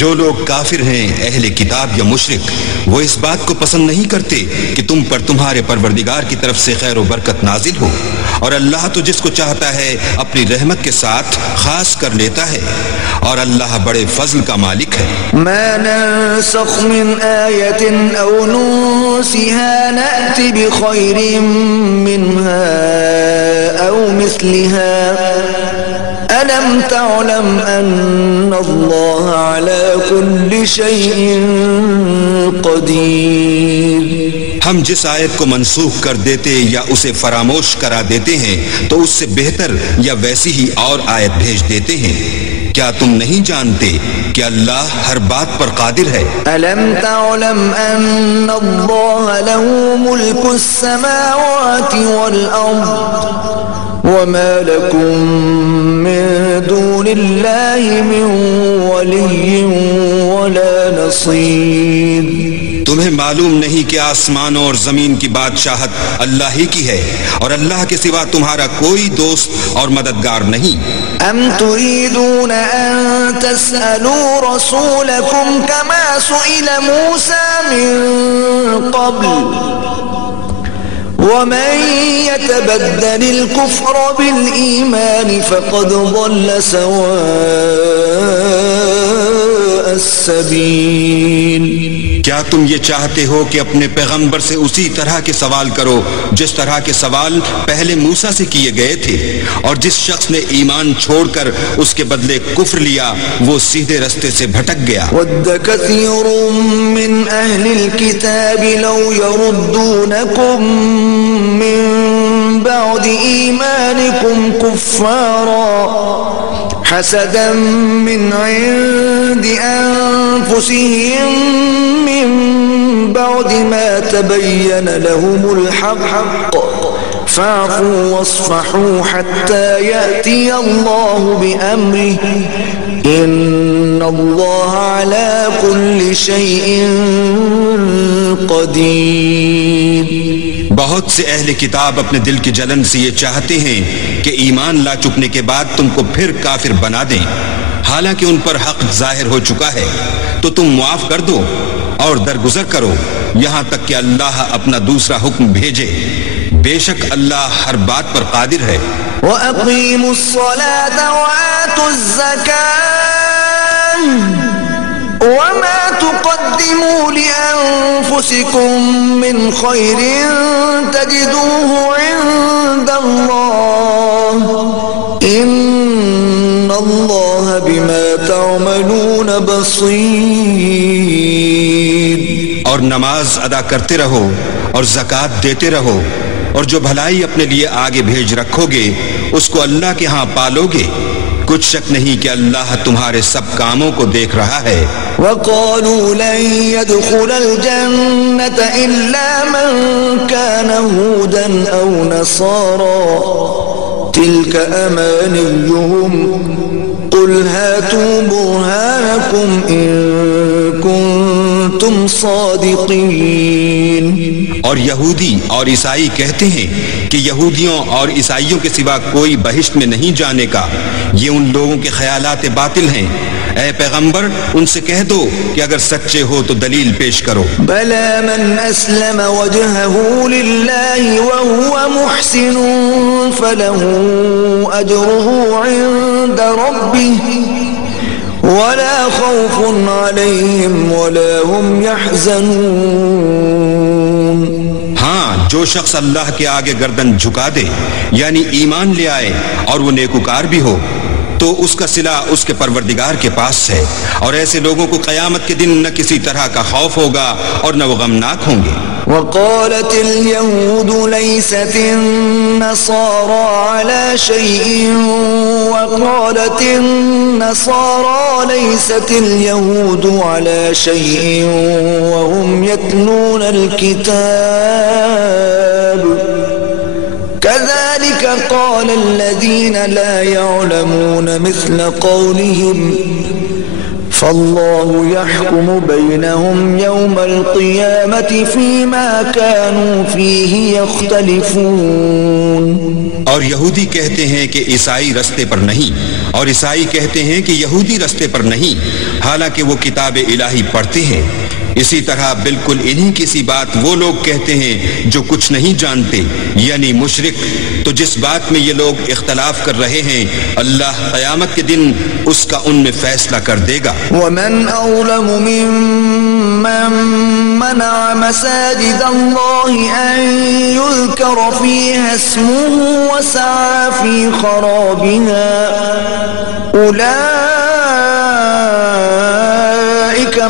جو لوگ کافر ہیں اہل کتاب یا مشرک، وہ اس بات کو پسند نہیں کرتے کہ تم پر تمہارے پروردگار کی طرف سے خیر و برکت نازل ہو، اور اللہ تو جس کو چاہتا ہے اپنی رحمت کے ساتھ خاص کر لیتا ہے، اور اللہ بڑے فضل کا مالک ہے۔ ما ننسخ من آیت او ننسها نأتی بخیر منها او مثلها ألم تعلم أن الله على كل شيء قدير۔ ہم جس آیت کو منسوخ کر دیتے یا اسے فراموش کرا دیتے ہیں تو اس سے بہتر یا ویسی ہی اور آیت بھیج دیتے ہیں۔ کیا تم نہیں جانتے کہ اللہ ہر بات پر قادر ہے؟ ألم تعلم أن الله له ملك السماوات والأرض وما لكم من دون الله من ولي ولا نصير۔ تمہیں معلوم نہیں کہ آسمانوں اور زمین کی بادشاہت اللہ ہی کی ہے، اور اللہ کے سوا تمہارا کوئی دوست اور مددگار نہیں۔ ام تريدون ان تسألوا رسولكم كما سئل موسى من قبل ومن يتبدل الكفر بالإيمان فقد ضل سواء السبيل۔ کیا تم یہ چاہتے ہو کہ اپنے پیغمبر سے اسی طرح کے سوال کرو جس طرح کے سوال پہلے موسیٰ سے کیے گئے تھے، اور جس شخص نے ایمان چھوڑ کر اس کے بدلے کفر لیا وہ سیدھے رستے سے بھٹک گیا۔ وَدَّ كَثِيرٌ مِّنْ أَهْلِ الْكِتَابِ لَوْ يَرُدُّونَكُمْ مِّن بَعْدِ إِيمَانِكُمْ كُفَّارًا حَسَدًا مِّنْ عِندِ أَنفُسِهِم مِّن بَعْدِ مَا تَبَيَّنَ لَهُمُ الْحَقُّ فَاعْفُوا وَاصْفَحُوا حَتَّى يَأْتِيَ اللَّهُ بِأَمْرِهِ إِنَّ اللَّهَ عَلَى كُلِّ شَيْءٍ قَدِيرٌ۔ بہت سے اہل کتاب اپنے دل کی جلن سے یہ چاہتے ہیں کہ ایمان لا چکنے کے بعد تم کو پھر کافر بنا دیں، حالانکہ ان پر حق ظاہر ہو چکا ہے، تو تم معاف کر دو اور درگزر کرو یہاں تک کہ اللہ اپنا دوسرا حکم بھیجے۔ بے شک اللہ ہر بات پر قادر ہے۔ وَأَقِيمُوا الصَّلَاةَ وَآتُوا الزَّكَاةَ وَمَا تُقَدِّمُوا لِأَنفُسِكُم مِّنْ خَيْرٍ تَجِدُوهُ عِندَ اللَّهِ إِنَّ اللَّهَ بِمَا تَعْمَلُونَ بَصِيرٌ۔ اور نماز ادا کرتے رہو اور زکوٰۃ دیتے رہو، اور جو بھلائی اپنے لیے آگے بھیج رکھو گے اس کو اللہ کے ہاں پالو گے۔ کچھ شک نہیں کہ اللہ تمہارے سب کاموں کو دیکھ رہا ہے۔ وَقَالُوا لَن يَدْخُلَ الْجَنَّةَ إِلَّا مَن كَانَ هُودًا أَوْ نَصَارَىٰ تِلْكَ أَمَانِيُّهُمْ قُلْ هَاتُوا بُرْهَانَكُمْ إِن كُنتُمْ صَادِقِينَ۔ اور یہودی اور عیسائی کہتے ہیں کہ یہودیوں اور عیسائیوں کے سوا کوئی بہشت میں نہیں جانے کا، یہ ان لوگوں کے خیالات باطل ہیں۔ اے پیغمبر ان سے کہہ دو کہ اگر سچے ہو تو دلیل پیش کرو۔ بَلَى مَنْ أَسْلَمَ وَجْهَهُ لِلَّهِ وَهُوَ مُحْسِنٌ فَلَهُ أَجْرُهُ عِندَ رَبِّهِ وَلَا خَوْفٌ عَلَيْهِمْ وَلَا هُمْ يَحْزَنُونَ۔ ہاں، جو شخص اللہ کے آگے گردن جھکا دے یعنی ایمان لے آئے اور وہ نیکوکار بھی ہو تو اس کا صلہ اس کے پروردگار کے پاس ہے، اور ایسے لوگوں کو قیامت کے دن نہ کسی طرح کا خوف ہوگا اور نہ وہ غمناک ہوں گے۔ وقالت اليهود ليست النصارى على شيء وقالت النصارى ليست اليهود على شيء وهم يتلون الكتاب كذلك قال الذين لا يعلمون مثل قولهم فالله يحكم بينهم يوم القيامة فيما كانوا فيه يختلفون. اور یہودی کہتے ہیں کہ عیسائی رستے پر نہیں، اور عیسائی کہتے ہیں کہ یہودی رستے پر نہیں، حالانکہ وہ کتاب الہی پڑھتے ہیں. اسی طرح بالکل انہی کی سی بات وہ لوگ کہتے ہیں جو کچھ نہیں جانتے، یعنی مشرک. تو جس بات میں یہ لوگ اختلاف کر رہے ہیں اللہ قیامت کے دن اس کا ان میں فیصلہ کر دے گا. ومن أظلم ممن منع مساجد الله أن يذكر فيها اسمه وسعى في خرابها أولئك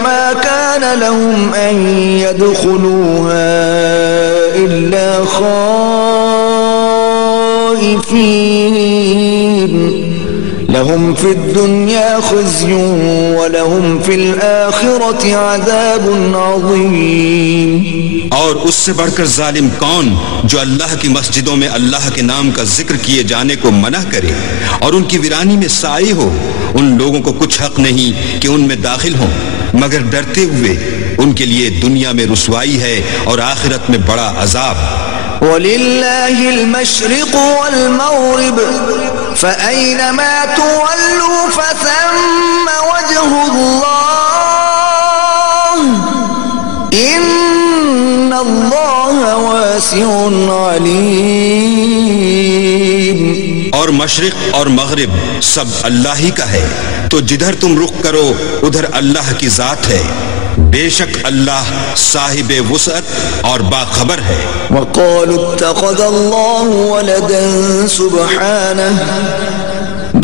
ما كان لهم أن يدخلوها إلا خائفين لهم في الدنيا خزي ولهم في الآخرة عذاب عظيم. اور اس سے بڑھ کر ظالم کون جو اللہ کی مسجدوں میں اللہ کے نام کا ذکر کیے جانے کو منع کرے اور ان کی ویرانی میں سائے ہو. ان لوگوں کو کچھ حق نہیں کہ ان میں داخل ہوں مگر ڈرتے ہوئے. ان کے لیے دنیا میں رسوائی ہے اور آخرت میں بڑا عذاب. وَلِلَّهِ الْمَشْرِقُ وَالْمَغْرِبُ فَأَيْنَمَا تُوَلُّوا فَثَمَّ وَجْهُ اللَّهِ إِنَّ اللَّهَ وَاسِعٌ عَلِيمٌ. اور مشرق اور مغرب سب اللہ ہی کا ہے، تو جدھر تم رخ کرو ادھر اللہ کی ذات ہے. بے شک اللہ صاحب وسعت اور باخبر ہے. وقالوا اتخذ الله ولدا سبحانه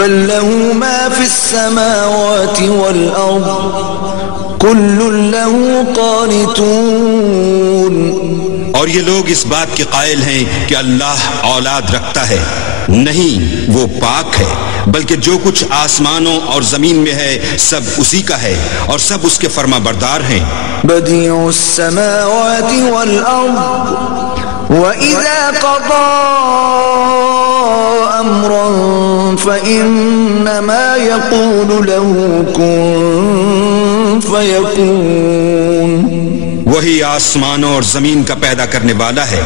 بل له ما في السماوات والأرض كل له قانتون. اور یہ لوگ اس بات کے قائل ہیں کہ اللہ اولاد رکھتا ہے. نہیں، وہ پاک ہے، بلکہ جو کچھ آسمانوں اور زمین میں ہے سب اسی کا ہے اور سب اس کے فرما بردار ہیں. بدیع السماوات والارض وَإِذَا قَضَى أَمْرًا فَإِنَّمَا يَقُولُ لَهُ كُن فَيَكُونُ. وہی آسمانوں اور زمین کا پیدا کرنے والا ہے.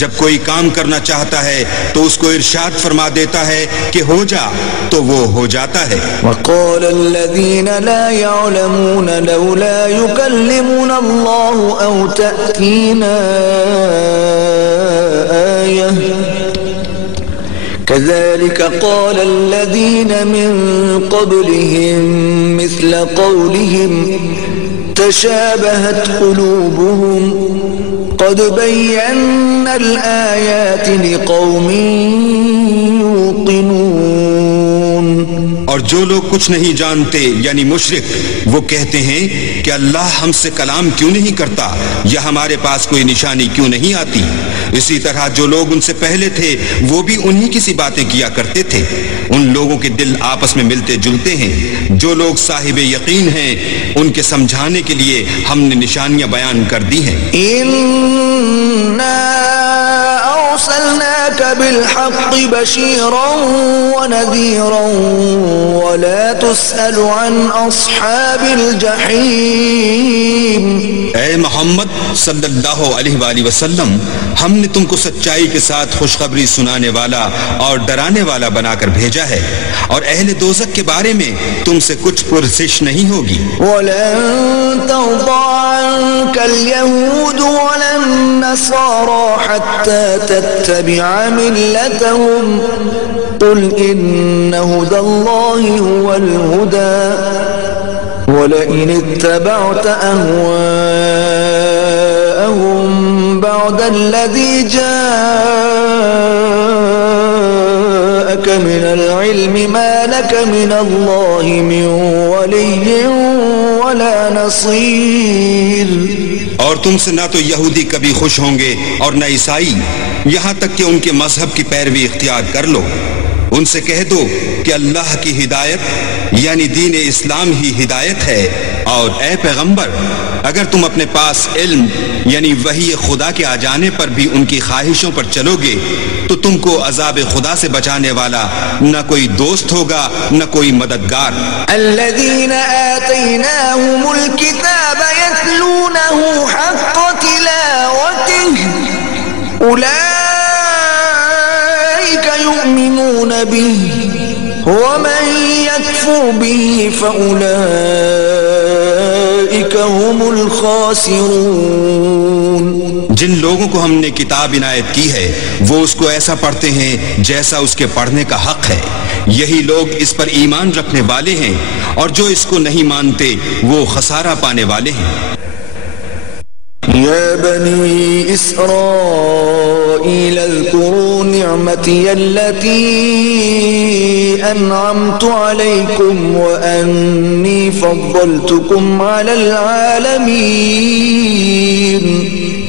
جب کوئی کام کرنا چاہتا ہے تو اس کو ارشاد فرما دیتا ہے کہ ہو جا، تو وہ ہو جاتا ہے. وَقَالَ الَّذِينَ لَا يَعْلَمُونَ لَوْلَا يُكَلِّمُنَا اللَّهُ أَوْ تَأْتِينَا آيَةٌ كَذَلِكَ قَالَ الَّذِينَ مِن قَبْلِهِم مِثْلَ قَوْلِهِمْ تشابهت قلوبهم قد بينا الآيات لقوم يوقنون. اور جو لوگ کچھ نہیں جانتے یعنی مشرک وہ کہتے ہیں کہ اللہ ہم سے کلام کیوں نہیں کرتا یا ہمارے پاس کوئی نشانی کیوں نہیں آتی. اسی طرح جو لوگ ان سے پہلے تھے وہ بھی انہی کی سی باتیں کیا کرتے تھے. ان لوگوں کے دل آپس میں ملتے جلتے ہیں. جو لوگ صاحب یقین ہیں ان کے سمجھانے کے لیے ہم نے نشانیاں بیان کر دی ہیں. أرسلناك بالحق بشيرا ونذيرا ولا تسأل عن أصحاب الجحيم. اے محمد صلی اللہ علیہ وآلہ وسلم، ہم نے تم کو سچائی کے ساتھ خوشخبری سنانے والا اور ڈرانے والا بنا کر بھیجا ہے، اور اہل دوزخ کے بارے میں تم سے کچھ پرسش نہیں ہوگی. وَلَن تَرْضَىٰ عَنكَ الْيَهُودُ وَلَا النَّصَارَىٰ حَتَّىٰ تَتَّبِعَ مِلَّتَهُمْ قُلْ إِنَّ هُدَى اللَّهِ هُوَ الْهُدَىٰ وَلَئِنِ اتَّبَعْتَ أَهْوَاءَهُمْ بَعْدَ الَّذِي جَاءَكَ مِنَ الْعِلْمِ مَا لَكَ مِنَ اللَّهِ مِن وَلِيٍّ وَلَا نَصِيرٍ. اور تم سے نہ تو یہودی کبھی خوش ہوں گے اور نہ عیسائی، یہاں تک کہ ان کے مذہب کی پیروی اختیار کر لو. ان سے کہہ دو کہ اللہ کی ہدایت یعنی دین اسلام ہی ہدایت ہے، اور اے پیغمبر اگر تم اپنے پاس علم یعنی وحی خدا کے آ جانے پر بھی ان کی خواہشوں پر چلو گے تو تم کو عذاب خدا سے بچانے والا نہ کوئی دوست ہوگا نہ کوئی مددگار۔ الذين آتيناهم الكتاب يتلونه حق تلاوته أولئك يؤمنون به ومن يكفر به فأولئك هم الخاسرون۔ جن لوگوں کو ہم نے کتاب عنایت کی ہے وہ اس کو ایسا پڑھتے ہیں جیسا اس کے پڑھنے کا حق ہے، یہی لوگ اس پر ایمان رکھنے والے ہیں، اور جو اس کو نہیں مانتے وہ خسارہ پانے والے ہیں۔ يا بني إسرائيل اذكروا نعمتي التي أنعمت عليكم وأني فضلتكم على العالمين۔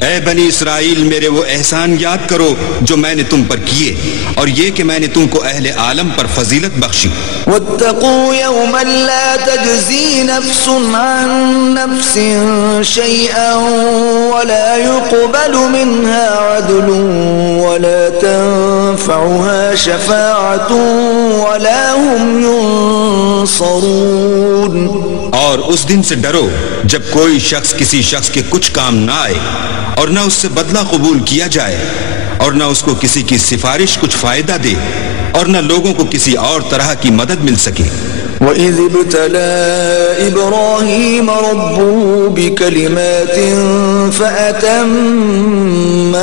اے بنی اسرائیل میرے وہ احسان یاد کرو جو میں نے تم پر کیے، اور یہ کہ میں نے تم کو اہل عالم پر فضیلت بخشی۔ واتقوا يوما لا تجزي نفس عن نفس شيئا ولا يقبل منها عدل ولا تنفعها شفاعة ولا هم ينصرون۔ اور اس دن سے ڈرو جب کوئی شخص کسی شخص کے کچھ کام نہ آئے، اور نہ اس سے بدلہ قبول کیا جائے، اور نہ اس کو کسی کی سفارش کچھ فائدہ دے، اور نہ لوگوں کو کسی اور طرح کی مدد مل سکے۔ وَإِذِ ابْتَلَى إِبْرَاهِيمَ رَبُّهُ بِكَلِمَاتٍ فَأَتَمَّهُنَّ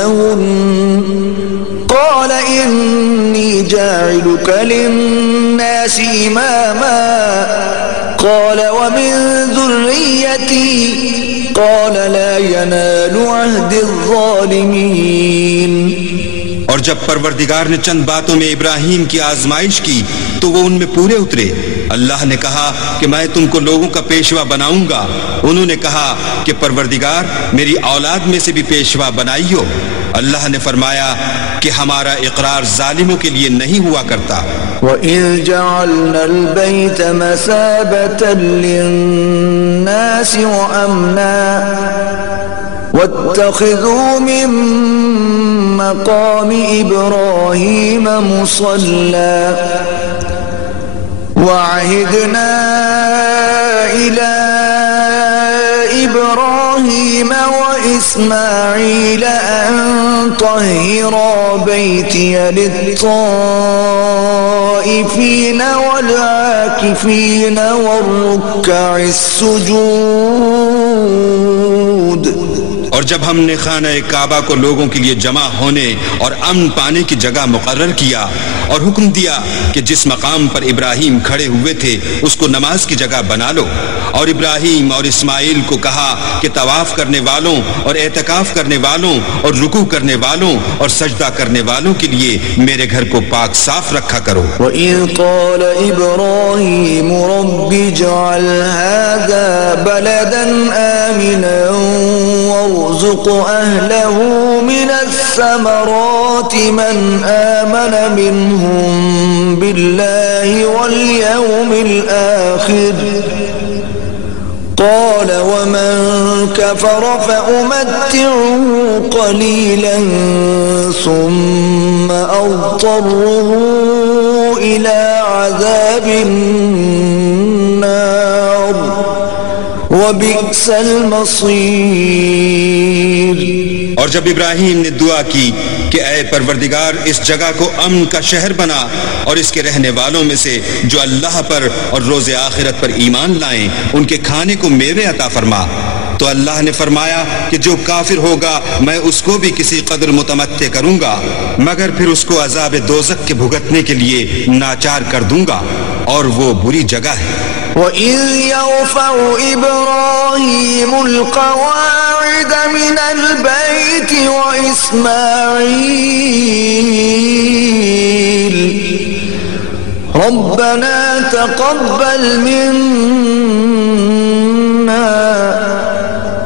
قَالَ إِنِّي جَاعِلُكَ لِلنَّاسِ إِمَامًا قَالَ وَمِن ذُرِّيَّتِي قَالَ لَا يَنَالُ عَهْدِ الظَّالِمِينَ۔ اور جب پروردگار نے چند باتوں میں ابراہیم کی آزمائش کی تو وہ ان میں پورے اترے۔ اللہ نے کہا کہ میں تم کو لوگوں کا پیشوا بناؤں گا۔ انہوں نے کہا کہ پروردگار میری اولاد میں سے بھی پیشوا بنائیو۔ اللہ نے فرمایا کہ ہمارا اقرار ظالموں کے لیے نہیں ہوا کرتا۔ وَإِذْ جَعَلْنَا الْبَيْتَ مَثَابَةً لِلنَّاسِ وَأَمْنًا وَاتَّخِذُوا مِن مَّقَامِ إِبْرَاهِيمَ مُصَلًّى وَعَهِدْنَا إِلَى إِبْرَاهِيمَ وَإِسْمَاعِيلَ أَن طَهِّرَا بَيْتِيَ لِلطَّائِفِينَ وَالْعَاكِفِينَ وَالرُّكَّعِ السُّجُودِ۔ اور جب ہم نے خانہ کعبہ کو لوگوں کے لیے جمع ہونے اور امن پانے کی جگہ مقرر کیا، اور حکم دیا کہ جس مقام پر ابراہیم کھڑے ہوئے تھے اس کو نماز کی جگہ بنا لو، اور ابراہیم اور اسماعیل کو کہا کہ طواف کرنے والوں اور اعتکاف کرنے والوں اور رکوع کرنے والوں اور سجدہ کرنے والوں کے لیے میرے گھر کو پاک صاف رکھا کرو۔ وَإِذْ قَالَ إِبْرَاهِيمُ رَبِّ اجْعَلْ هَذَا بَلَدًا آمِنًا وَارْزُقْ أَهْلَهُ مِنَ الثَّمَرَاتِ مَنْ آمَنَ مِنْهُمْ بِاللَّهِ وَالْيَوْمِ الْآخِرِ قَالَ وَمَنْ كَفَرَ فَأُمَتِّعُهُ قَلِيلًا ثُمَّ أَضْطَرُّهُ إِلَى عَذَابِ النَّارِ وَبِئْسَ الْمَصِيرُ۔ اور جب ابراہیم نے دعا کی کہ اے پروردگار اس جگہ کو امن کا شہر بنا، اور اس کے رہنے والوں میں سے جو اللہ پر اور روز آخرت پر ایمان لائیں ان کے کھانے کو میوے عطا فرما، تو اللہ نے فرمایا کہ جو کافر ہوگا میں اس کو بھی کسی قدر متمتع کروں گا، مگر پھر اس کو عذاب دوزخ کے بھگتنے کے لیے ناچار کر دوں گا، اور وہ بری جگہ ہے۔ وَإِذْ يَرْفَعُ إِبْرَاهِيمُ الْقَوَاعِدَ مِنَ الْبَيْتِ وَإِسْمَاعِيلُ رَبَّنَا تَقَبَّلْ مِنَّا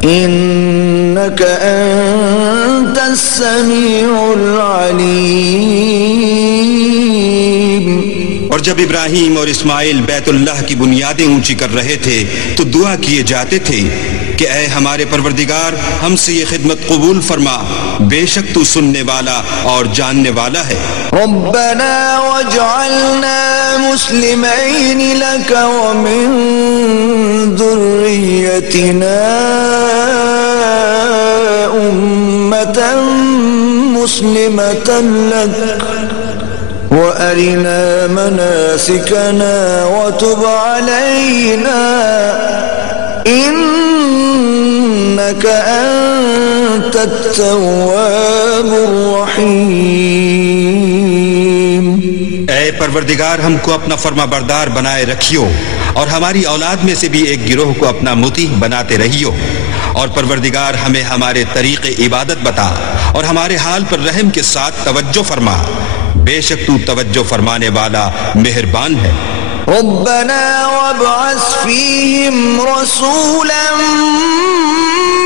إِنَّكَ أَنْتَ السَّمِيعُ الْعَلِيمُ۔ اور جب ابراہیم اور اسماعیل بیت اللہ کی بنیادیں اونچی کر رہے تھے تو دعا کیے جاتے تھے کہ اے ہمارے پروردگار ہم سے یہ خدمت قبول فرما، بے شک تو سننے والا اور جاننے والا ہے۔ ربنا واجعلنا مسلمین لك ومن ذریتنا امة مسلمة لك وأرنا مناسكنا وتب علينا إنك أنت التواب الرحيم۔ اے پروردگار ہم کو اپنا فرما بردار بنائے رکھیو اور ہماری اولاد میں سے بھی ایک گروہ کو اپنا مطیع بناتے رہیو، اور پروردگار ہمیں ہمارے طریق عبادت بتا اور ہمارے حال پر رحم کے ساتھ توجہ فرما، بے شک تو توجہ فرمانے والا مہربان ہے۔ ربنا وابعث فيهم رسولا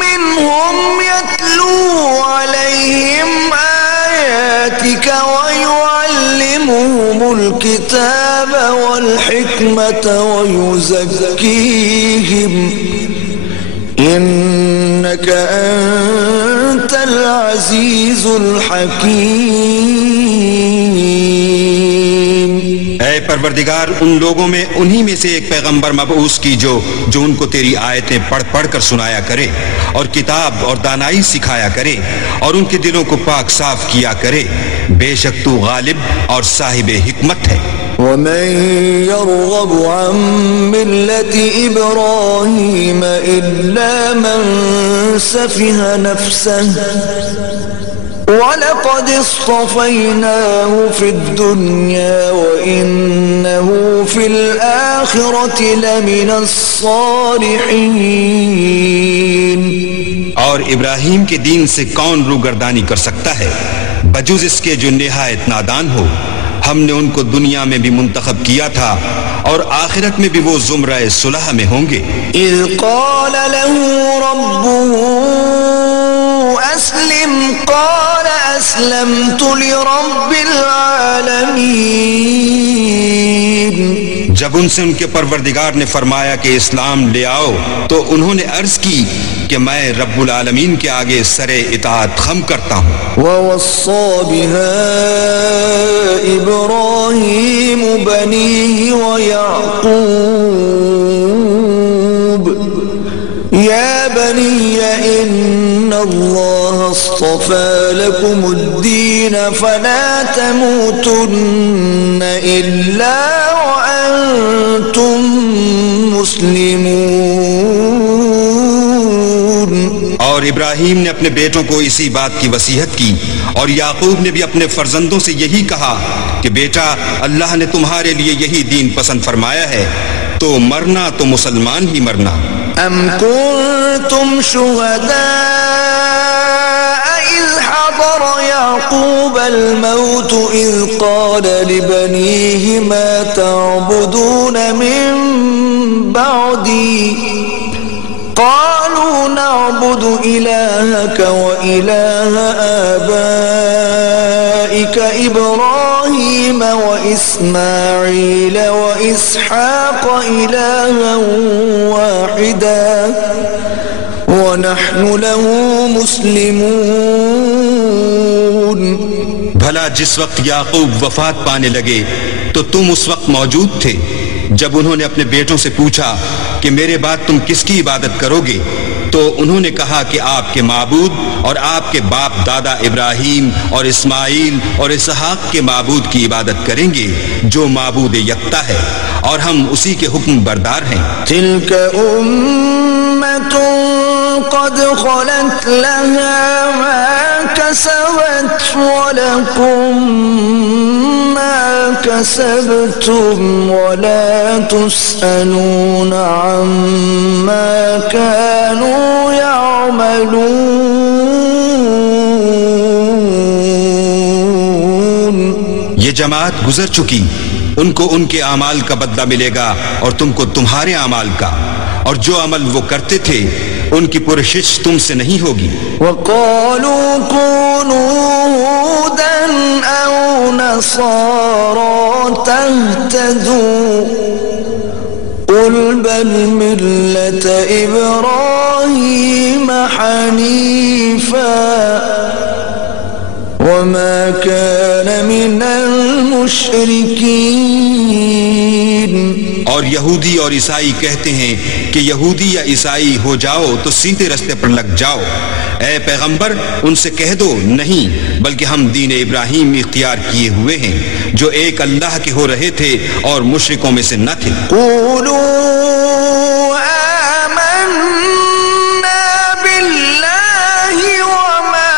منهم يتلو عليهم آياتك ويعلمهم الكتاب والحكمة ويزكيهم إنك أنت العزيز الحكيم۔ اے پروردگار ان لوگوں میں انہی میں سے ایک پیغمبر مبعوث کی جو ان کو تیری آیتیں پڑھ پڑھ کر سنایا کرے اور کتاب اور دانائی سکھایا کرے اور ان کے دلوں کو پاک صاف کیا کرے، بے شک تو غالب اور صاحب حکمت ہے۔ ومن يرغب عن ملة إبراهيم إلا من سفه نفسه وَلَقَدِ اصْطَفَيْنَاهُ فِي الدُّنْيَا وَإِنَّهُ فِي الْآخِرَةِ لَمِنَ الصَّالِحِينَ۔ اور ابراہیم کے دین سے کون روگردانی کر سکتا ہے بجز اس کے جو نہایت نادان ہو؟ ہم نے ان کو دنیا میں بھی منتخب کیا تھا اور آخرت میں بھی وہ زمرہ صلح میں ہوں گے۔ اذ قال له ربه اسلم قال اسلمت لرب العالمین۔ جب ان سے ان کے پروردگار نے فرمایا کہ اسلام لے آؤ تو انہوں نے عرض کی کہ میں رب العالمین کے آگے سر اطاعت خم کرتا ہوں۔ وَوَصَّى بِهَا إِبْرَاهِيمُ بَنِيهِ وَيَعْقُوبُ يَا بَنِيَّ إِنَّ اللَّهَ اصْطَفَى لَكُمُ الدِّينَ فَلَا تَمُوتُنَّ إِلَّا وَأَنْتُمْ مُسْلِمُونَ۔ اور ابراہیم نے اپنے بیٹوں کو اسی بات کی وصیت کی، اور یعقوب نے بھی اپنے فرزندوں سے یہی کہا کہ بیٹا اللہ نے تمہارے لیے یہی دین پسند فرمایا ہے، تو مرنا تو مسلمان ہی مرنا۔ ام کنتم شہداء اذ حضر یعقوب الموت اذ قال لبنیہ ما تعبدون من بعدی قالوا نعبد إلهك وإله آبائك إبراهيم وإسماعيل وإسحاق إلها واحدا ونحن له مسلمون۔ بھلا جس وقت یعقوب وفات پانے لگے تو تم اس وقت موجود تھے جب انہوں نے اپنے بیٹوں سے پوچھا کہ میرے بعد تم کس کی عبادت کرو گے؟ تو انہوں نے کہا کہ آپ کے معبود اور آپ کے باپ دادا ابراہیم اور اسماعیل اور اسحاق کے معبود کی عبادت کریں گے جو معبود یکتا ہے، اور ہم اسی کے حکم بردار ہیں۔ تلک امۃ قد خلت لها ما كسبت ولكم ما كسبتم ولا تسألون عما كانوا يعملون۔ یہ جماعت گزر چکی، ان کو ان کے اعمال کا بدلہ ملے گا اور تم کو تمہارے اعمال کا، اور جو عمل وہ کرتے تھے ان کی پرشش تم سے نہیں ہوگی۔ وَقَالُوا كُونُوا هُودًا أَوْ نَصَارَىٰ تهتدوا قل بل ملة إبراهيم حنيفا وما كان من المشركين. اور یہودی اور عیسائی کہتے ہیں کہ یہودی یا عیسائی ہو جاؤ تو سیدھے رستے پر لگ جاؤ. اے پیغمبر ان سے کہہ دو نہیں، بلکہ ہم دین ابراہیم اختیار کیے ہوئے ہیں جو ایک اللہ کے ہو رہے تھے اور مشرکوں میں سے نہ تھے. قولوا آمنا بالله وما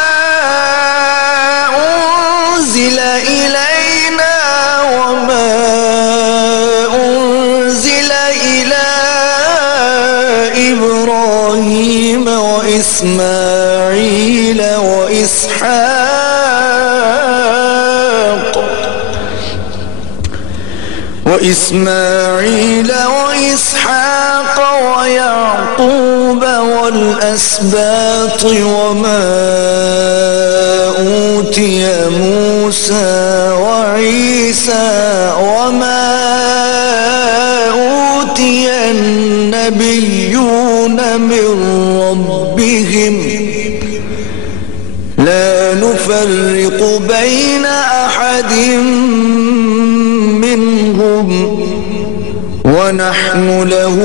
أنزل إلينا وما أنزل إلى إبراهيم وإسماعيل وإسحاق ويعقوب والأسباط وما أوتي موسى وعيسى وما أوتي النبيون من ربهم لا نفرق بين أحد منهم ونحن له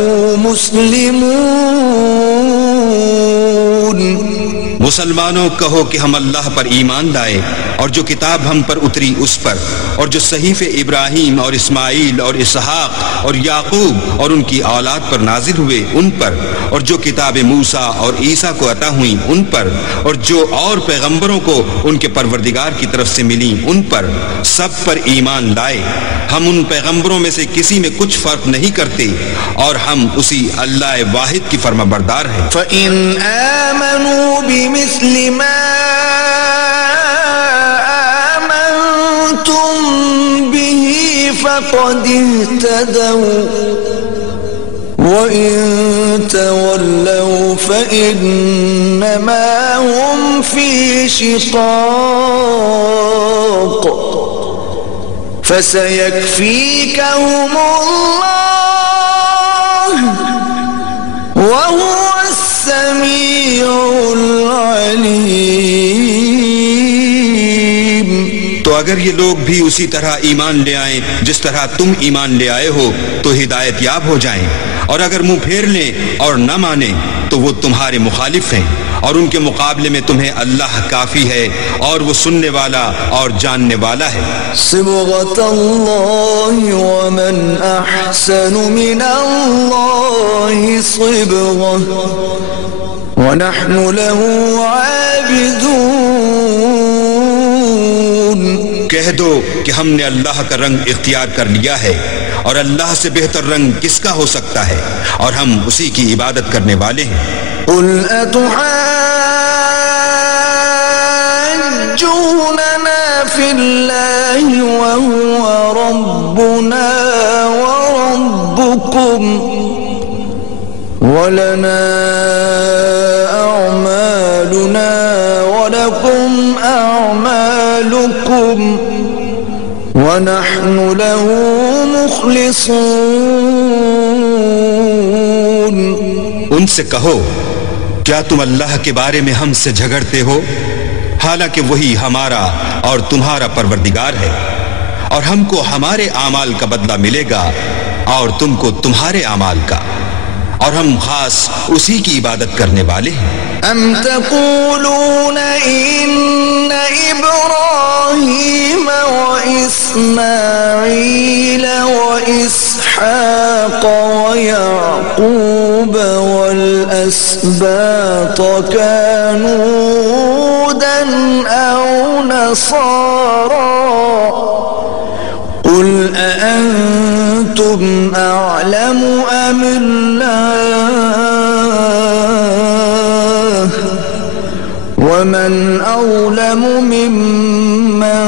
مسلمون. مسلمانوں کہو کہ ہم اللہ پر ایمان لائے اور جو کتاب ہم پر اتری اس پر، اور جو صحیفے ابراہیم اور اسماعیل اور اسحاق اور یعقوب اور ان کی اولاد پر نازل ہوئے ان پر، اور جو کتاب موسیٰ اور عیسیٰ کو عطا ہوئیں ان پر، اور جو اور پیغمبروں کو ان کے پروردگار کی طرف سے ملیں ان پر، سب پر ایمان لائے. ہم ان پیغمبروں میں سے کسی میں کچھ فرق نہیں کرتے اور ہم اسی اللہ واحد کی فرما بردار ہیں. فَإِنْ آمَنُوا بِمِثْلِ مَا آمَنْتُمْ بِهِ فَقَدِ اهْتَدَوْا وَإِنْ تَوَلَّوْا فَإِنَّمَا هُمْ فِي شِقَاقٍ فَسَيَكْفِيكَهُمُ اللَّهُ وَهُوَ السَّمِيعُ الْعَلِيمُ. تو اگر یہ لوگ بھی اسی طرح ایمان لے آئیں جس طرح تم ایمان لے آئے ہو تو ہدایت یاب ہو جائیں، اور اگر منہ پھیر لیں اور نہ مانیں تو وہ تمہارے مخالف ہیں، اور ان کے مقابلے میں تمہیں اللہ کافی ہے اور وہ سننے والا اور جاننے والا ہے. صبغة الله ومن أحسن من الله صبغة ونحن له عابدون. کہہ دو کہ ہم نے اللہ کا رنگ اختیار کر لیا ہے، اور اللہ سے بہتر رنگ کس کا ہو سکتا ہے، اور ہم اسی کی عبادت کرنے والے ہیں. قل أتحاجوننا في الله وهو ربنا وربكم ولنا أعمالنا ولكم أعمالكم ونحن له مخلصون. ان سے کہو کیا تم اللہ کے بارے میں ہم سے جھگڑتے ہو، حالانکہ وہی ہمارا اور تمہارا پروردگار ہے، اور ہم کو ہمارے اعمال کا بدلہ ملے گا اور تم کو تمہارے اعمال کا، اور ہم خاص اسی کی عبادت کرنے والے ہیں. ام تقولون ان ابراہیم واسماعیل واسحاق ویعقوب والاسباط كانوا هودا او نصارا قل أأنتم أعلم أم الله ومن أظلم ممن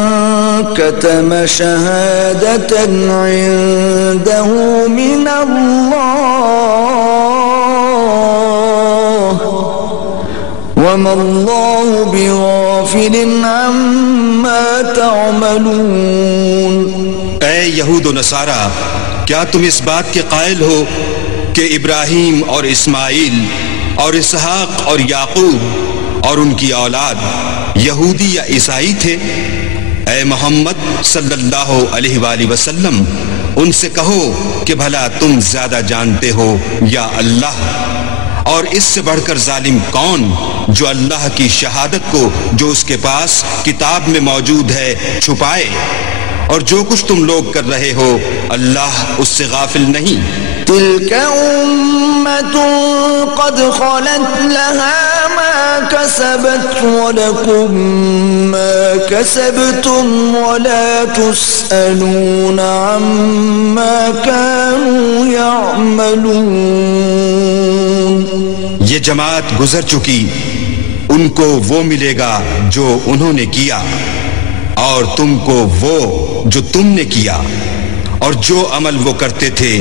كتم شهادة عنده من الله وما الله بغافل بغافل عما تعملون. اے یہود و نصارہ، کیا تم اس بات کے قائل ہو کہ ابراہیم اور اسماعیل اور اسحاق اور یعقوب اور ان کی اولاد یہودی یا عیسائی تھے؟ اے محمد صلی اللہ علیہ وآلہ وسلم، ان سے کہو کہ بھلا تم زیادہ جانتے ہو یا اللہ؟ اور اس سے بڑھ کر ظالم کون جو اللہ کی شہادت کو جو اس کے پاس کتاب میں موجود ہے چھپائے؟ اور جو کچھ تم لوگ کر رہے ہو اللہ اس سے غافل نہیں. تلك أمة قد خلت لها ما كسبت ولكم ما كسبتم ولا تسألون عما كانوا يعملون. یہ جماعت گزر چکی، ان کو وہ ملے گا جو انہوں نے کیا، اور تم کو وہ جو تم نے کیا، اور جو عمل وہ کرتے تھے